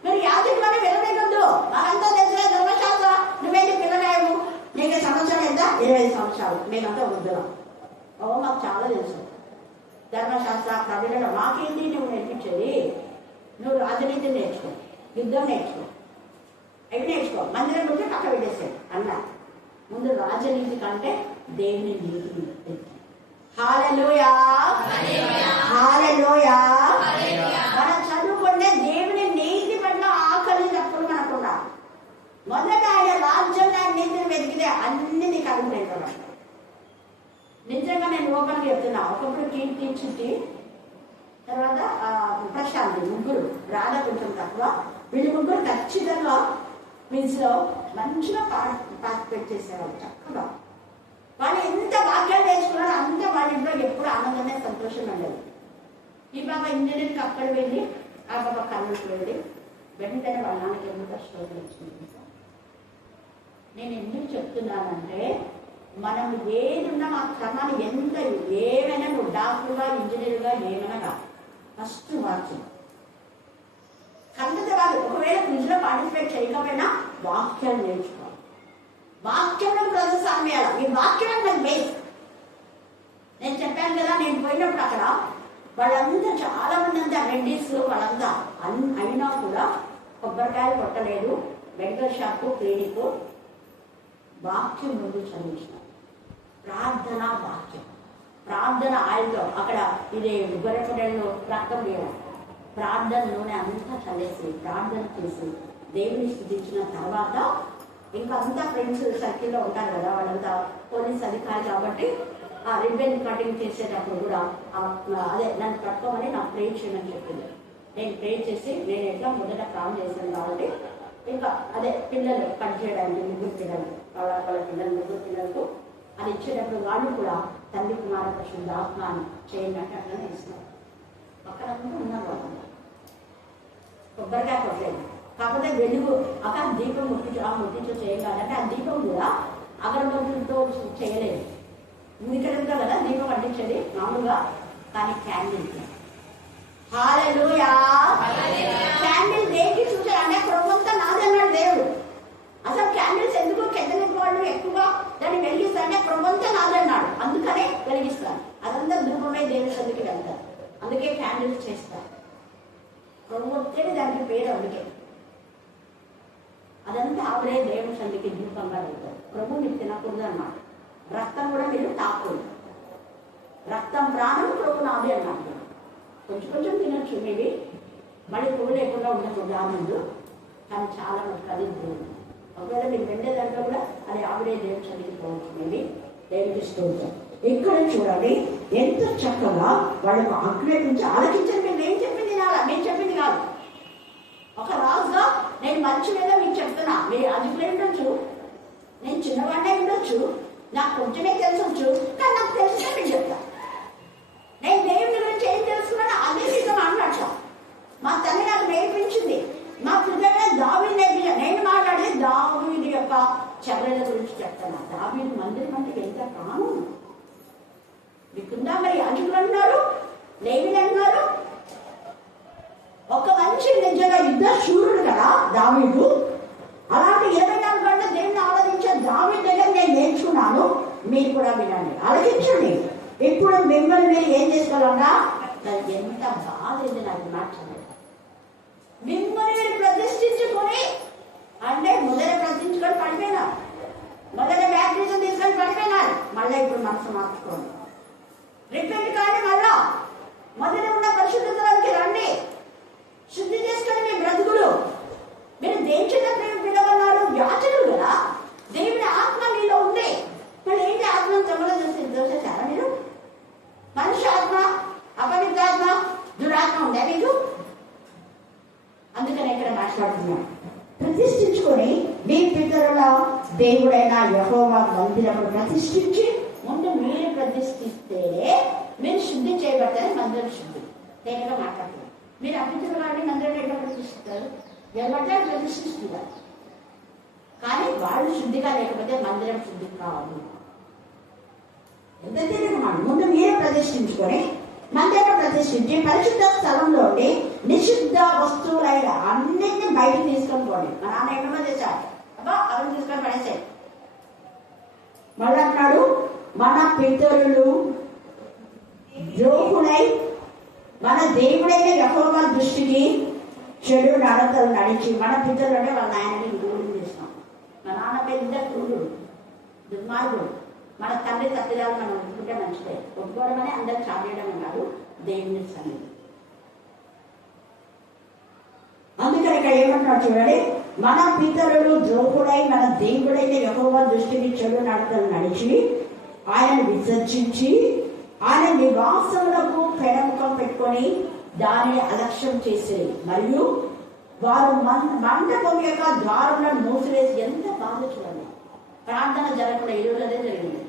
మీరు యాజకులని విలవేగద్దు. మాకంతా తెలిసిన ధర్మశాస్త్ర, నువ్వేంటి పిల్లగాయము, నీకు సంవత్సరం ఎంత? 20 సంవత్సరాలు. మేమంతా వృద్ధులం. మాకు చాలా తెలుసు ధర్మశాస్త్ర ప్రవీణలో. మాకేంటి నువ్వు నేర్పించేది? నువ్వు రాజనీతి నేర్చుకో, యుద్ధం నేర్చుకో, అవి నేర్చుకో. మందిరం గురించి పక్క పెట్టేసాడు అన్న. ముందు రాజనీతి కంటే దేవుని నీతి. హల్లెలూయా, హల్లెలూయా. మనం చదువుకుంటే దేవుని నీతి పట్ల ఆకలి తప్పుడు మనకున్నా. మొదట ఆయన రాజ్యం, ఆయన నీతిని వెతికితే అన్ని నీకు అనుకుంటాడు. నిజంగా నేను ఓపెన్గా చెప్తున్నా. ఒకప్పుడు కీర్తి, చిట్టి, తర్వాత ప్రశాంతి, ముగ్గురు. రాధ కొంచెం తక్కువ. వీళ్ళు ముగ్గురు ఖచ్చితంగా క్విజ్లో మంచిగా పార్టిసిపేట్ చేసేవాళ్ళు చక్కగా. వాళ్ళు ఎంత వాక్యాలు నేర్చుకున్నారో అంత వాళ్ళ ఇంట్లో ఎప్పుడు ఆనందమే, సంతోషం ఉండేది. ఈ బాబా ఇంజనీరింగ్కి అక్కడ వెళ్ళి, ఆ బాబా కర్నూలుకి వెళ్ళి వెంటనే వాళ్ళ నాన్నకి ఎంత స్ట్రోక్ వచ్చింది. నేను ఎందుకు చెప్తున్నానంటే, మనం ఏదున్నా మా క్రమాన్ని ఎంత ఏమైనా, నువ్వు డాక్టర్గా, ఇంజనీర్గా ఏమైనా రా, ఫస్ట్ వాక్యం. కంటే వాళ్ళు ఒకవేళ క్విజ్లో పార్టిసిపేట్ చేయకపోయినా వాక్యాలు నేర్చుకోవాలి. వాక్యంలో ప్రదర్శన చేయాలి. ఈ వాక్యం నాకు బేస్. నేను చెప్పాను కదా, నేను పోయినప్పుడు అక్కడ వాళ్ళంతా చాలా మంది అంతా రెడ్డీస్ వాళ్ళంతా అయినా కూడా కొబ్బరికాయలు కొట్టలేదు. మెడికల్ షాపు, క్లినిక్, వాక్యం ముందు చదివించిన ప్రార్థన, వాక్యం, ప్రార్థన ఆయిల్తో అక్కడ ఇది గొర్రెపడల్లో రక్తం వేయడం, ప్రార్థన నూనె అంతా చల్లేసి ప్రార్థన చేసి దేవుని స్థుతించిన తర్వాత ఇంకా అంతా ఫ్రెండ్స్ సర్కిల్లో ఉంటారు కదా, వాళ్ళంతా పోలీస్ అధికారి కాబట్టి ఆ రిబ్బన్ కటింగ్ చేసేటప్పుడు కూడా అదే నన్ను పట్టుకోమని నాకు ప్రే చేయమని చెప్పింది. నేను ప్రే చేసి నేను ఎట్లా మొదట ప్రాణం చేశాను కాబట్టి ఇంకా అదే పిల్లలు కట్ చేయడానికి ముగ్గురు పిల్లలు, వాళ్ళ పిల్లలు, ముగ్గురు పిల్లలకు అది ఇచ్చేటప్పుడు వాళ్ళు కూడా తండ్రి కుమార పరిశుద్ధ ఆత్మాన్ని చేయనట్టు అట్లనే ఇస్తున్నారు. అక్కడంతా ఉన్నారు వాళ్ళు. కొబ్బరికాయ కొట్టలేదు, కాకపోతే వెలుగు అక్కడ దీపం ముట్టించు చేయగలంటే ఆ దీపం కూడా అగరబత్తులతో చేయలేదు. ఇక్కడ ఉందా కదా దీపం అంటించేది మామూలుగా, కానీ క్యాండిల్. హల్లెలూయా. క్యాండిల్ దేనికి చూసారు అంటే ప్రభుత్వంతా నాదన్నాడు దేవుడు. అసలు క్యాండిల్స్ ఎందుకు కెథలిక్ వాళ్ళు ఎక్కువగా దాన్ని వెలిగిస్తారంటే ప్రభుత్వంతా నాదన్నాడు, అందుకనే వెలిగిస్తారు. అదంతా ధూపమై దేవుడి సందికి వెళ్తారు, అందుకే క్యాండిల్స్ చేస్తారు. ప్రభుత్వే దానికి పేరు, అందుకే అదంతా ఆవిడే దేవుడి సందికి ధూపంగా వెళ్తారు. ప్రభు మీకు తినకూడదు అన్నమాట. రక్తం కూడా మీరు తాకూడదు. రక్తం ప్రాణం ప్రభు నాది అన్నమాట. కొంచెం కొంచెం తినొచ్చు మేబీ, మళ్ళీ పువ్వు లేకుండా ఉండకూడదు ఆ ముందు, కానీ చాలా మటుకు అది దేవుడు. ఒకవేళ మీరు వెళ్ళే దాంట్లో కూడా అది ఆవిడే దేవుడు చదివిపోవచ్చు మేబీ. దేవుడికి స్తోత్రం. ఇక్కడ చూడండి ఎంత చక్కగా వాళ్ళకు ఆజ్ఞాపించి ఆలోచించండి. మీరు నేను చెప్పింది వినాలా, నేను చెప్పింది కాదు. ఒక రాజుగా నేను మంచి మీద మీకు చెప్తున్నా. మీరు రాజుకులే ఉండొచ్చు, నేను చిన్నవాడినే ఉండొచ్చు, నాకు కొంచెమే తెలుసొచ్చు, కానీ నాకు తెలిసిన మీకు చెప్తా. నేను దేవుని గురించి ఏం తెలుసుకున్నానో అదే మీతో మాట్లాడతా. మా తల్లి నాకు నేర్పించింది, మా పిల్లలే దావీదు నేర్పించాను. నేను మాట్లాడేది దావీదు యొక్క చర్యల గురించి చెప్తాను. దావీదు మందిరం అంటే ఎంత ప్రాణం. మీకుందా? మరి యాజకులు అంటున్నారు, లేవీయులు అంటున్నారు. ఒక మంచి నిజంగా యుద్ధ శూరుడు కదా దావీదు. అలాంటి 24 గంటలు దేవుని ఆరాధించే దావీదు దగ్గర నేను నేర్చుకున్నాను. మీరు కూడా వినండి, ఆలోచించండి. ఇప్పుడు మిమ్మల్ని మీరు ఏం చేసుకోవాలన్నా, ఎంత బాధ ఇది నాకు మార్చలేదు. మిమ్మల్ని మీరు ప్రతిష్ఠించుకొని, అంటే మొదట ప్రతిష్ఠించుకొని పడిపోయినా, మొదట బ్యాప్టిజం తీసుకొని పడిపోయినారు. మళ్ళీ ఇప్పుడు మనసు మార్చుకోండి, రిపెంట్ కానీ మళ్ళా మొదట ఉన్న పరిశుద్ధతలోకి రండి, శుద్ధి చేసుకొని మీ బ్రతుకులు. మీరు దేని చేత పిలవన్నారు? యాచకులు కదా. దేవుని ఆత్మ మీలో ఉంది. మరి ఏంటి ఆత్మను తమలో దోషేశారా మీరు? మనిషి ఆత్మ, అపవిత్రాత్మ, దురాత్మ ఉందా మీకు? అందుకని ఇక్కడ మాట్లాడుతున్నాను. ప్రతిష్ఠించుకొని మీ పితరుల దేవుడైన యెహోవా మందిరము ప్రతిష్ఠించి, ముందు మీరు ప్రతిష్ఠిస్తేనే మీరు శుద్ధి చేయబడతారు. మందిరం శుద్ధి తేనెగా మాట్లాడుతున్నారు. మీరు అపితులు కానీ మందిరం ఎట్లా ప్రతిష్ఠిస్తారు? ఎవరిలా ప్రతిష్ఠిస్తున్నారు. కానీ వాళ్ళు శుద్ధిగా లేకపోతే మందిరం శుద్ధి కాదు. ఎంత తెలియదు. ముందు మీరే ప్రతిష్ఠించుకొని, మందిరం ప్రతిష్ఠించి పరిశుద్ధ స్థలంలో నిషిద్ధ వస్తువులైన అన్నింటినీ బయటకు తీసుకొని పోండి. మా నాన్న ఎన్నో చేశారు, అబ్బా అవి తీసుకొని పడేసాయి. మళ్ళీ అంటున్నాడు, మన పితరులు ద్రోహులై మన దేవుడైన యెహోవా దృష్టికి చెడు నడతలు నడిచి, మన పితరులు అంటే వాళ్ళ నాయనని దూరం చేస్తాం. మా నాన్న పెద్ద క్రూరుడు, దుర్మార్గుడు. మన తండ్రి తప్పిదాలు మనం ఒప్పుకుంటే మంచిదే. ఒప్పుకోవడం అని అందరూ చాలేయడం కాదు, దేవుని సన్నిధి. అందుకని ఇక్కడ ఏమంటున్నాడు చూడండి, మన పితరులు ద్రోహుడై మన దేవుడైన యెహోవా దృష్టికి చెడు నడతలు నడిచి, ఆయనను విసర్జించి, ఆయన నివాసములకు పెడముఖం పెట్టుకొని దానిని అలక్ష్యం చేసేది. మరియు వారు మండపం యొక్క ద్వారములను మూసివేసి, ఎంత బాధ చూడండి. ప్రార్థన జరగకుండా ఈ రోజు అదే జరిగింది.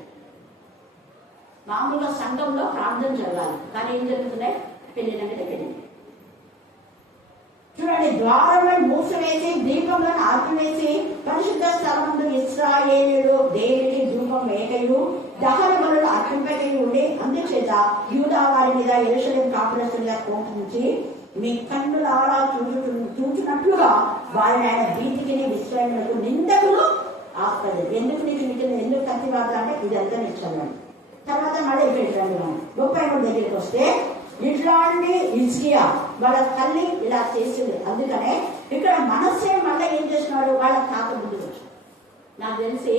మామూలుగా సంఘంలో ప్రార్థన జరగాలి, కానీ ఏం జరుగుతున్నాయి? పెళ్లినంటే పెళ్లి. చూడండి, ద్వారములను మూసివేసి దీపములను ఆర్పివేసి పరిశుద్ధ స్థలముందు ఇశ్రాయేలీయులు దేవునికి ధూపం వేయకయు దహన బలులు అర్పింపకయు ఉండి, అందుచేత యూదా వారి మీద యెరూషలేము కాపురస్తుల మీద కోపించి మీ కన్నులారా చూచినట్లుగా వారిని ఆయన భీతికి విశ్రాములకు నిందకులు ఆస్పదం. ఎందుకు ఎందుకు కత్తివాత అంటే ఇదంతా నిశ్చయం. తర్వాత మళ్ళీ ఇక్కడ 33 దగ్గరికి వస్తే, ఇట్లాంటి హిజ్కియా వాళ్ళ తల్లి ఇలా చేసింది. అందుకనే ఇక్కడ మనస్సే మళ్ళీ ఏం చేస్తున్నాడు, వాళ్ళ తాత ముందుకు వచ్చాడు. నాకు తెలిసి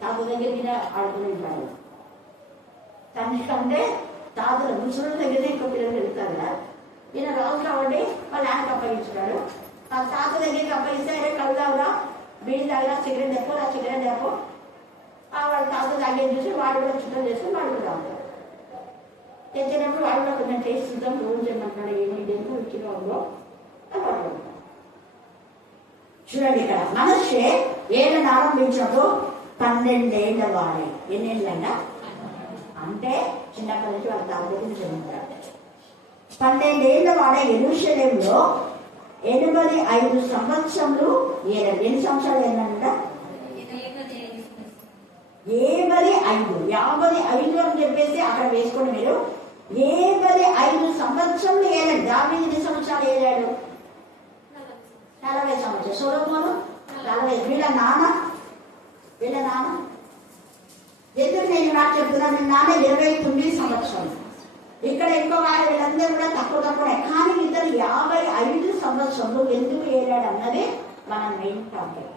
తాత దగ్గర ఆడుకుని ఉంటాడు. తండ్రి కంటే తాతల ముసలి దగ్గర ఎక్కువ పిల్లలు వెళ్తారు కదా. ఈయన రాజు కాబట్టి వాళ్ళ ఆయనకు అప్పగించాడు. ఆ తాత దగ్గరికి అప్పగిస్తే కళ్ళు తాగురా, బీడి తాగురా, సిగరెట్ తెప్పో, ఆ సిగరెట్ తెప్పో. వాళ్ళ తాత తాగేది చూసి వాడు కూడా చుట్టం చేసుకుని వాడు కూడా తాగుతారు. తెచ్చినప్పుడు వాడు కూడా కొంచెం టేస్ట్ చూద్దాం, రోజు చేయమంటున్నాడు, ఏమి ఎందుకు రుచిగా ఉందో అలవాటు. చూడండి, ఇక్కడ మనస్సే ఏళ్ళని ఆరంభించినప్పుడు 12 ఏళ్ళ వాడే. ఎన్ని ఏళ్ళైనా అంటే చిన్నప్పటి నుంచి వాళ్ళ తాత దగ్గర చదువుతారు. 12 ఏళ్ళ వాడే యెరూషలేములో 85 సంవత్సరములు. ఎన్ని సంవత్సరాలు ఏంటంట? 55 అని చెప్పేసి అక్కడ వేసుకోండి మీరు. 75 సంవత్సరములు ఏలాడు. దావీదు ఎన్ని సంవత్సరాలు ఏలాడు? 40 సంవత్సరాలు. సొలొమోను 40. వీళ్ళ నాన్న ఎందుకు నేను నాకు చెప్తున్నాను, మీ నాన్న 29 సంవత్సరాలు. ఇక్కడ ఎక్కువ వీళ్ళందరూ కూడా తక్కువ. కానీ ఇద్దరు 55 సంవత్సరంలో ఎందుకు ఏలాడు అన్నది మన మెయిన్ టాపిక్.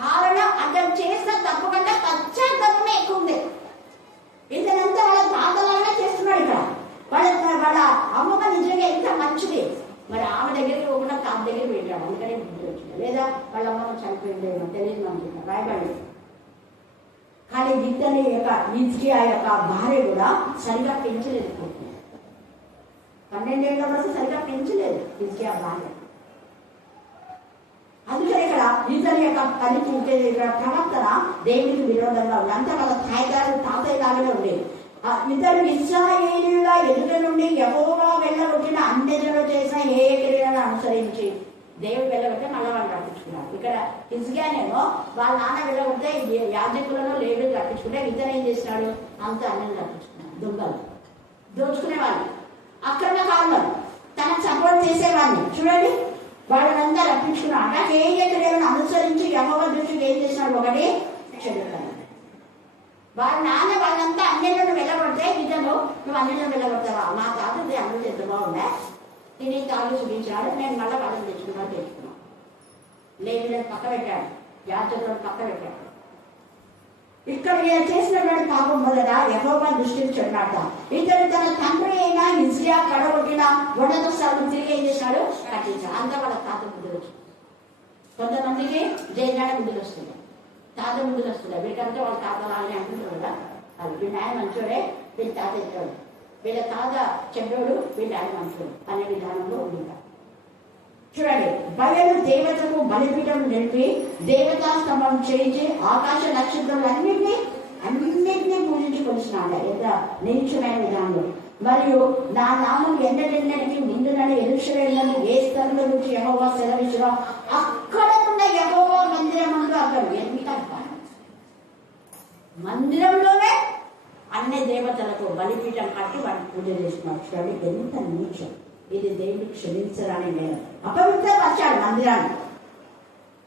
కారణం అతను చేసిన తప్పు కంటే పశ్చాత్తాపమే ఎక్కువ ఉంది. ఇతనంతా వాళ్ళ తాతలాగా చేస్తున్నాడు. ఇక్కడ వాళ్ళ అమ్మమ్మ నిజంగా ఎంత మంచిది. మరి ఆమె దగ్గరికి పోకుండా తాత దగ్గర పెట్టాడు. అందుకనే బుద్ధి వచ్చింది. లేదా వాళ్ళ అమ్మమ్మ చనిపోయిందేమో తెలియదు అనుకుంటా, రాయబడి. కానీ ఇతని యొక్క హిజ్కియా యొక్క భార్య కూడా సరిగా పెంచలేదు. 12 ఏళ్ళ వరకు సరిగా పెంచలేదు హిజ్కియా భార్య. అందుకని ఇక్కడ ఇతని యొక్క తల్లికి ఇక్కడ ప్రవర్తన దేవునికి విరోధంగా ఉంది. అంతా వాళ్ళ తాతయ్యలాగానే ఉండేది. ఇద్దరు ఇశ్రాయేలీయుల ఎదుట నుండి యెహోవా వెళ్ళగొట్టిన అన్యజనులు చేసిన ఏ క్రియలను అనుసరించి దేవుడు వెళ్ళగొట్టే మళ్ళీ వాళ్ళు రప్పించుకున్నారు. ఇక్కడ హిజ్కియానేమో వాళ్ళ నాన్న వెళ్ళగొడితే యాజకులను లేవీయులు రప్పించుకుంటే ఇతను ఏం చేసినాడు? అంత అన్యం రప్పించుకున్నాడు. దొంగలు, దోచుకునేవాళ్ళు, అక్రమకారులు, తనకు సపోర్ట్ చేసేవాడిని చూడండి. వాళ్ళంతా రప్పించుకున్నాడు. అంటే ఏం చేయలేదని అనుసరించి యెహోవా దృష్టికి ఏం చేసినాడు? ఒకటి చెడుతాడు. వాళ్ళ నాన్న వాళ్ళంతా అన్నిలను వెళ్ళగొడితే ఇతను నువ్వు అన్నిలను వెళ్ళగొడతావా? మా తాతది అన్నులు ఎంత బాగుందా, నేను తాగు చూపించాడు, నేను మళ్ళీ వాళ్ళని తెచ్చుకున్నాను. లేవిలను పక్క పెట్టాడు, యాజకులను పక్క పెట్టాడు. ఇక్కడ నేను చేసినటువంటి పాపం మొదట యెహోవా దృష్టికి చెడ్డాట. ఇతడు తన తండ్రి అయినా హిజ్కియా పడగొట్టిన ఉన్నత స్థలం తిరిగి ఏం చేశాడు? కట్టించాడు. అంతా వాళ్ళ తాత బుద్ధులు వచ్చింది. కొంతమందికి జైలుగానే బుద్ధులు వస్తుంది, తాత బుద్ధులు వస్తున్నాయి. వీళ్ళకంటే వాళ్ళ తాత వాళ్ళని అంటున్నారు కదా, అది వీళ్ళ ఆయన మంచోడే, వీళ్ళ తాత ఎత్తాడు, వీళ్ళ తాత చెడ్డోడు, వీళ్ళ ఆయన మంచోడు అనే విధానంలో ఉంది. చూడండి, బయలు దేవతకు బలిపీఠం నిలిపి దేవతా స్తంభం చేయించి ఆకాశ నక్షత్రాలన్నింటినీ పూజించి కొలిసినాడు. ఎంత నిరీక్షమైన విధానంలో. మరియు నా నామం ఎన్నడెన్నడికి ముందునని యెరూషలేమును ఏ స్థలంలో నుంచి యెహోవా సెలవిచ్చినా అక్కడ ఉన్న యెహోవా మందిరం ముందు అక్కడ ఎంత మందిరంలోనే అన్ని దేవతలకు బలిపీఠం కట్టి వాటిని పూజ చేసినాడు. చూడండి ఎంత నీచం ఇది! దేవుడు క్షమించరాని నేను అపవిత్రపరిచాడు మందిరాన్ని.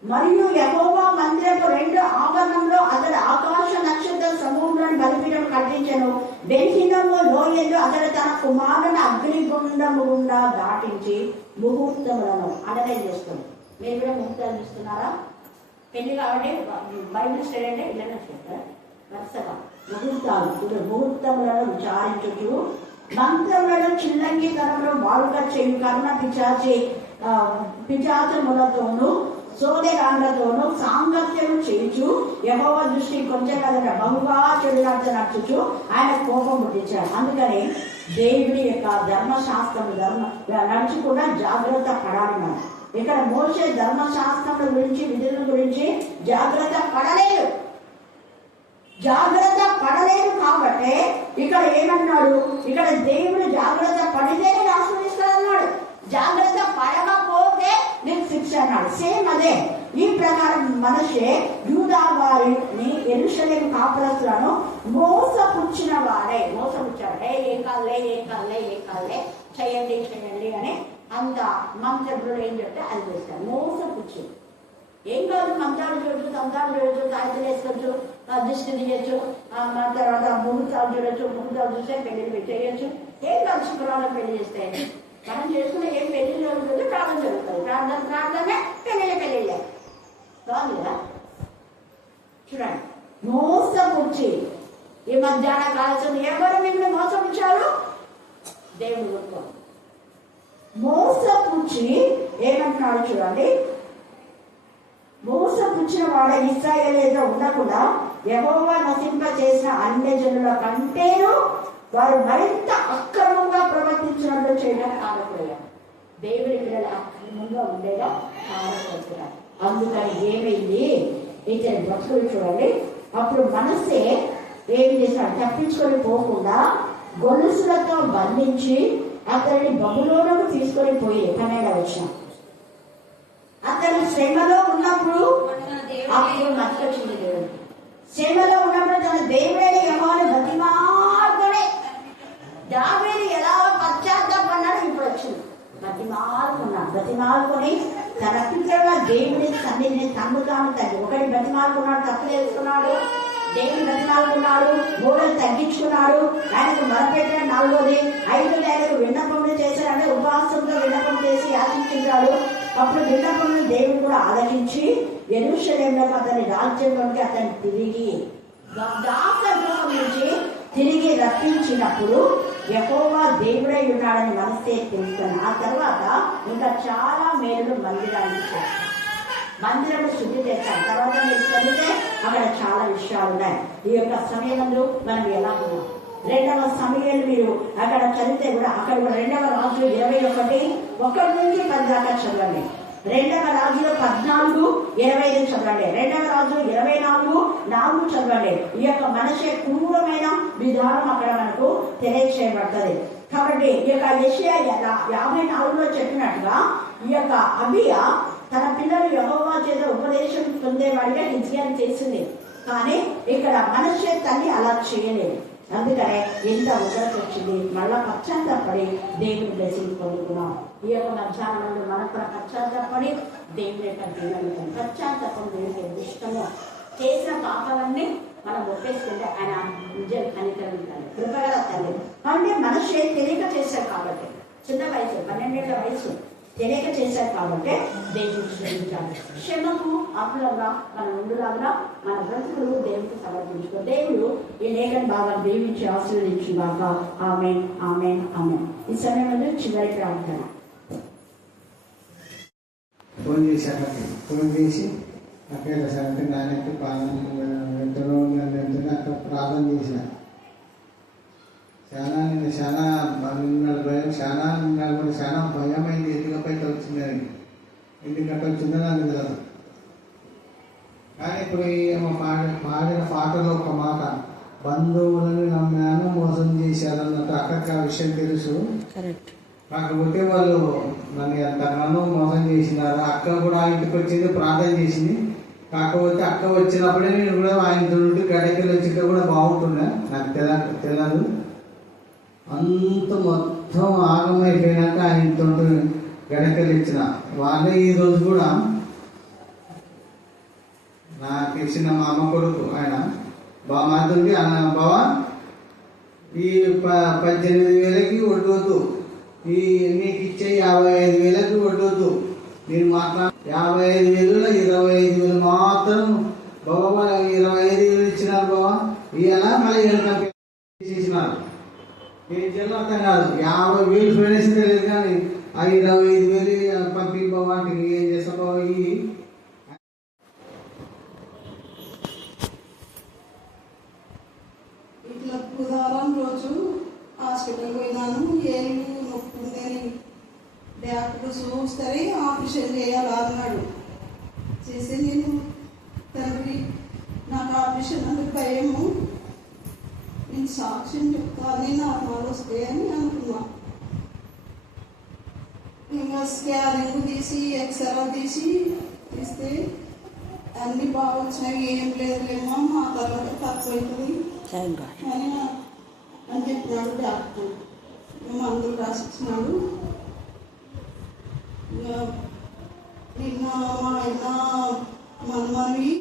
మరియు యెహోవా మందిరపు 2 ఆవరణంలో అతడు ఆకాశ నక్షత్ర సమూహంలోని బలిపీఠం కట్టించను. బెన్హినము లోయలు అతడు తన కుమారుని అగ్నిగుండము గుండా దాటించి ముహూర్తములను అండర్లైన్ చేస్తుంది. మీరు కూడా ముహూర్తాలు చూస్తున్నారా? పెళ్లి కాబట్టి బైబిల్ స్టడీ అంటే ఇళ్ళనే చెప్తారు వరుసగా ముహూర్తాలు. ముహూర్తములను విచారించుచు మంత్రములను చిల్లంగితనంలో వాడుగా చేయు కర్ణ పిచాచములతోనూ సోదెగాండ్లతోనూ సాంగత్యము చేయించు యెహోవా దృష్టి కొంచెం కదట బహుగా చెడులాట నడుచుచు ఆయన కోపం పుట్టించాడు. అందుకని దేవుడి యొక్క ధర్మశాస్త్రము నడుచుకుండా జాగ్రత్త పడాలి. ఇక్కడ మోషే ధర్మశాస్త్రముల గురించి విధుల గురించి జాగ్రత్త పడలేదు. కాబట్టి ఇక్కడ ఏమన్నాడు? ఇక్కడ దేవుడు జాగ్రత్త పడితేనే ఆస్వాదిస్తాడన్నాడు, జాగ్రత్త పడకపోతే నీకు శిక్ష అన్నాడు. సేమ్ అదే. ఈ ప్రకారం మనషే యూదా వారిని యెరూషలేము కాపురస్తులను మోసపుచ్చిన వాడే మోసపుచ్చాడు. ఏం కాదులే చేయండి అని అంత మంత్రులు ఏం చెప్తే అది చేస్తాడు. మోసపుచ్చు ఏం కాదు, మంత్రాలు చూడొచ్చు, తంత్రాలు చూడొచ్చు, కాగితాలు వేసుకోవచ్చు, దిష్టి తీయచ్చు, తర్వాత ముహూర్తాలు చూడొచ్చు, ముహూర్తాలు చూస్తే పెళ్లి చేయొచ్చు. ఏం కాదు, శుక్రవారం పెళ్లి చేస్తే మనం చేసుకున్న ఏం పెళ్లి జరుగుతుంది, ప్రార్థన జరుగుతుంది, ప్రార్థనే పెళ్ళిళ్ళే కాదు కదా. చూడండి, మోసపుచ్చి ఈ మధ్యాహ్న కాల్సింది ఎవరు మిమ్మల్ని మోసపుచ్చారు? దేవుడు గొప్ప. మోసపుచ్చి ఏమంటున్నాడు చూడండి, మోసపుచ్చిన వాడ ఇశ్రాయేలీయులుగా ఉండకుండా యెహోవా నశింప చేసిన అన్యజనుల కంటేను వారు మరింత అక్రమంగా ప్రవర్తించినట్లు చేయడం కారణపోయారు. దేవుడి పిల్లలు అక్రమంగా ఉండేలా కారణపడుతున్నారు. అందుకని ఏమైంది? ఇతని భక్తులు చూడండి, అప్పుడు మనసే ఏం చేశాడు? తప్పించుకొని పోకుండా గొలుసులతో బంధించి అతడిని బబులోనుకు తీసుకొని పోయి 12వ వచనం. అతను శ్రమలో ఉన్నప్పుడు అప్పుడు మర్చిపోయింది దేవుడు. శ్రమలో ఉన్నప్పుడు తన దేవుడైన యెహోవాను బతిమాలుకునే దావీదు ఎలా పశ్చాత్తాపడ్డాడు ఇప్పుడు వచ్చింది. బతిమాలుకొని తన పిల్లల దేవుడి సన్నిధిని తాను తగ్గి ఒకటి బతిమాలుకున్నాడు, తప్పు చేసుకున్నాడు, దేవుని బతిమాలుకున్నాడు, 3 తగ్గించుకున్నాడు, ఆయనకు మొరపెట్టాడు. 4వది 5 ఆయనకు విన్నపములు చేశాడంటే ఉపవాసంతో విన్నపం చేసి యాచించాడు. అప్పుడు విన్నపములు దేవుడు కూడా ఆలకించి యెరూషలేములోకి అతని రాజ్యంలోకి అతన్ని తిరిగి దాసగృహం నుంచి తిరిగి రప్పించినప్పుడు యెహోవా దేవుడై ఉన్నాడని మనసే తెలుసుకుని ఆ తర్వాత ఇంకా చాలా మేలు మందిరాన్ని చేస్తాడు. మందిరం శుద్ధి చేస్తాడు. తర్వాత మీరు చదివితే అక్కడ చాలా విషయాలు ఉన్నాయి. ఈ యొక్క సమయంలో మనం ఎలా ఉన్నాం? 2వ సమయాలు మీరు అక్కడ చదివితే కూడా అక్కడ 2వ రాజులు 21:1 నుంచి 10 దాకా చదవండి. 2వ రాజులు 14:25 చదవండి. 2వ రాజులు 24:4 చదవండి. ఈ యొక్క మనషే క్రూరమైన విధానం అక్కడ మనకు తెలియచేయబడుతుంది. కాబట్టి ఈ యొక్క యెషయా 54లో చెప్పినట్టుగా ఈ యొక్క అబియా తన పిల్లలు యెహోవా చేత ఉపదేశం పొందేవాడిగా హిజ్కియాని చేసింది. కానీ ఇక్కడ మనషే తల్లి అలా చేయలేదు. అందుకనే ఎంత ఉదరత వచ్చింది. మళ్ళా పశ్చాత్తాపడి దేవుని బ్లెస్సింగ్ పొందుకున్నాం. ఈ యొక్క మధ్యాహ్నంలో మనం కూడా పశ్చాత్తాపడి దేవుని యొక్క దీవెనలు పశ్చాత్తాపం దేవునికి ఇష్టము. చేసిన పాపాలన్నీ మనం ఒప్పేసుకుంటే ఆయన విజయం కనికరించాలి, కృపగల తల్లి. అంటే మనిషి తెలియక చేశారు కాబట్టి, చిన్న వయసు 12 ఏళ్ల వయసు తెలియక చేశారు కాబట్టి దేవుడికి క్షమించాలి. క్షమకు అప్పులంగా మనం ఉండులాగా మన బ్రతుకులు దేవుడికి సమర్పించుకో. దేవుడు ఈ లేఖను బాగా దీవించి ఆశీర్వదించుగాక. ఆమేన్, ఆమేన్, ఆమేన్. ఈ సమయంలో చివరి ప్రార్థన. ఫోన్ చేసి అక్కడ అంటే నాయనకి ఎంతలో వెళ్తున్నా అక్కడ ప్రార్థన చేసిన చాలా భయమైంది. ఎందుకంటే వచ్చిందని ఎందుకంటే వచ్చిందో నాకు తెలియదు. కానీ ఇప్పుడు పాడిన పాటలో ఒక మాట, బంధువులను నమ్మాను మోసం చేశారన్నట్టు అక్కడికి ఆ విషయం తెలుసు. కాకపోతే వాళ్ళు నన్ను ఎంతగానో మోసం చేసినారు. అక్క కూడా ఆ ఇంటికి వచ్చింది, ప్రార్థన చేసింది. కాకపోతే అక్క వచ్చినప్పుడే నేను కూడా ఆయనతో నుండి గడకెళ్ళి వచ్చింటే కూడా బాగుంటుండే. నాకు తెలియదు. అంత మొత్తం ఆగమైపోయినాక ఆయనతో గడకెళ్ళి ఇచ్చిన వాళ్ళే ఈరోజు కూడా నాకు ఇచ్చిన మా అమ్మ కొడుకు ఆయన మాతోటి అన్న బావ ఈ 18,000కి వడ్డొద్దు, నీకు ఇచ్చే 55,000కి వడ్డొద్దు, నేను 55,000లో 25,000 మాత్రం బాబా 25,000 ఇచ్చినారు బాబా. ఇవాళ మళ్ళీ చేసినారు. ఏం చేయాలో అర్థం కాదు. 50,000 ఫైనాన్స్ తెలియదు కానీ ఆ 25,000 పంపి బాబా అంటే ఏం చేస్తా బాబా. ఇట్లా బుధవారం రోజు హాస్పిటల్ పోయినాను. ఏళ్ళు నొప్పుందని డాక్టర్ చూస్తే ఆపరేషన్ చేయాలి అన్నాడు. చేసి నేను తండ్రి నాకు ఆపరేషన్ అంటే భయము, నేను సాక్ష్యం చెప్తాను, నార్మల్ వస్తాయని అనుకున్నా. ఇంకా స్కానింగ్ తీసి ఎక్స్రే తీస్తే అన్నీ బాగా వచ్చినాయి. ఏం లేదులేమో మా తర్వాత తక్కువ అవుతుంది అని చెప్పినాడు డాక్టర్. మందులు రాసిచ్చినాడు. నిన్న మా ఆయన మనవి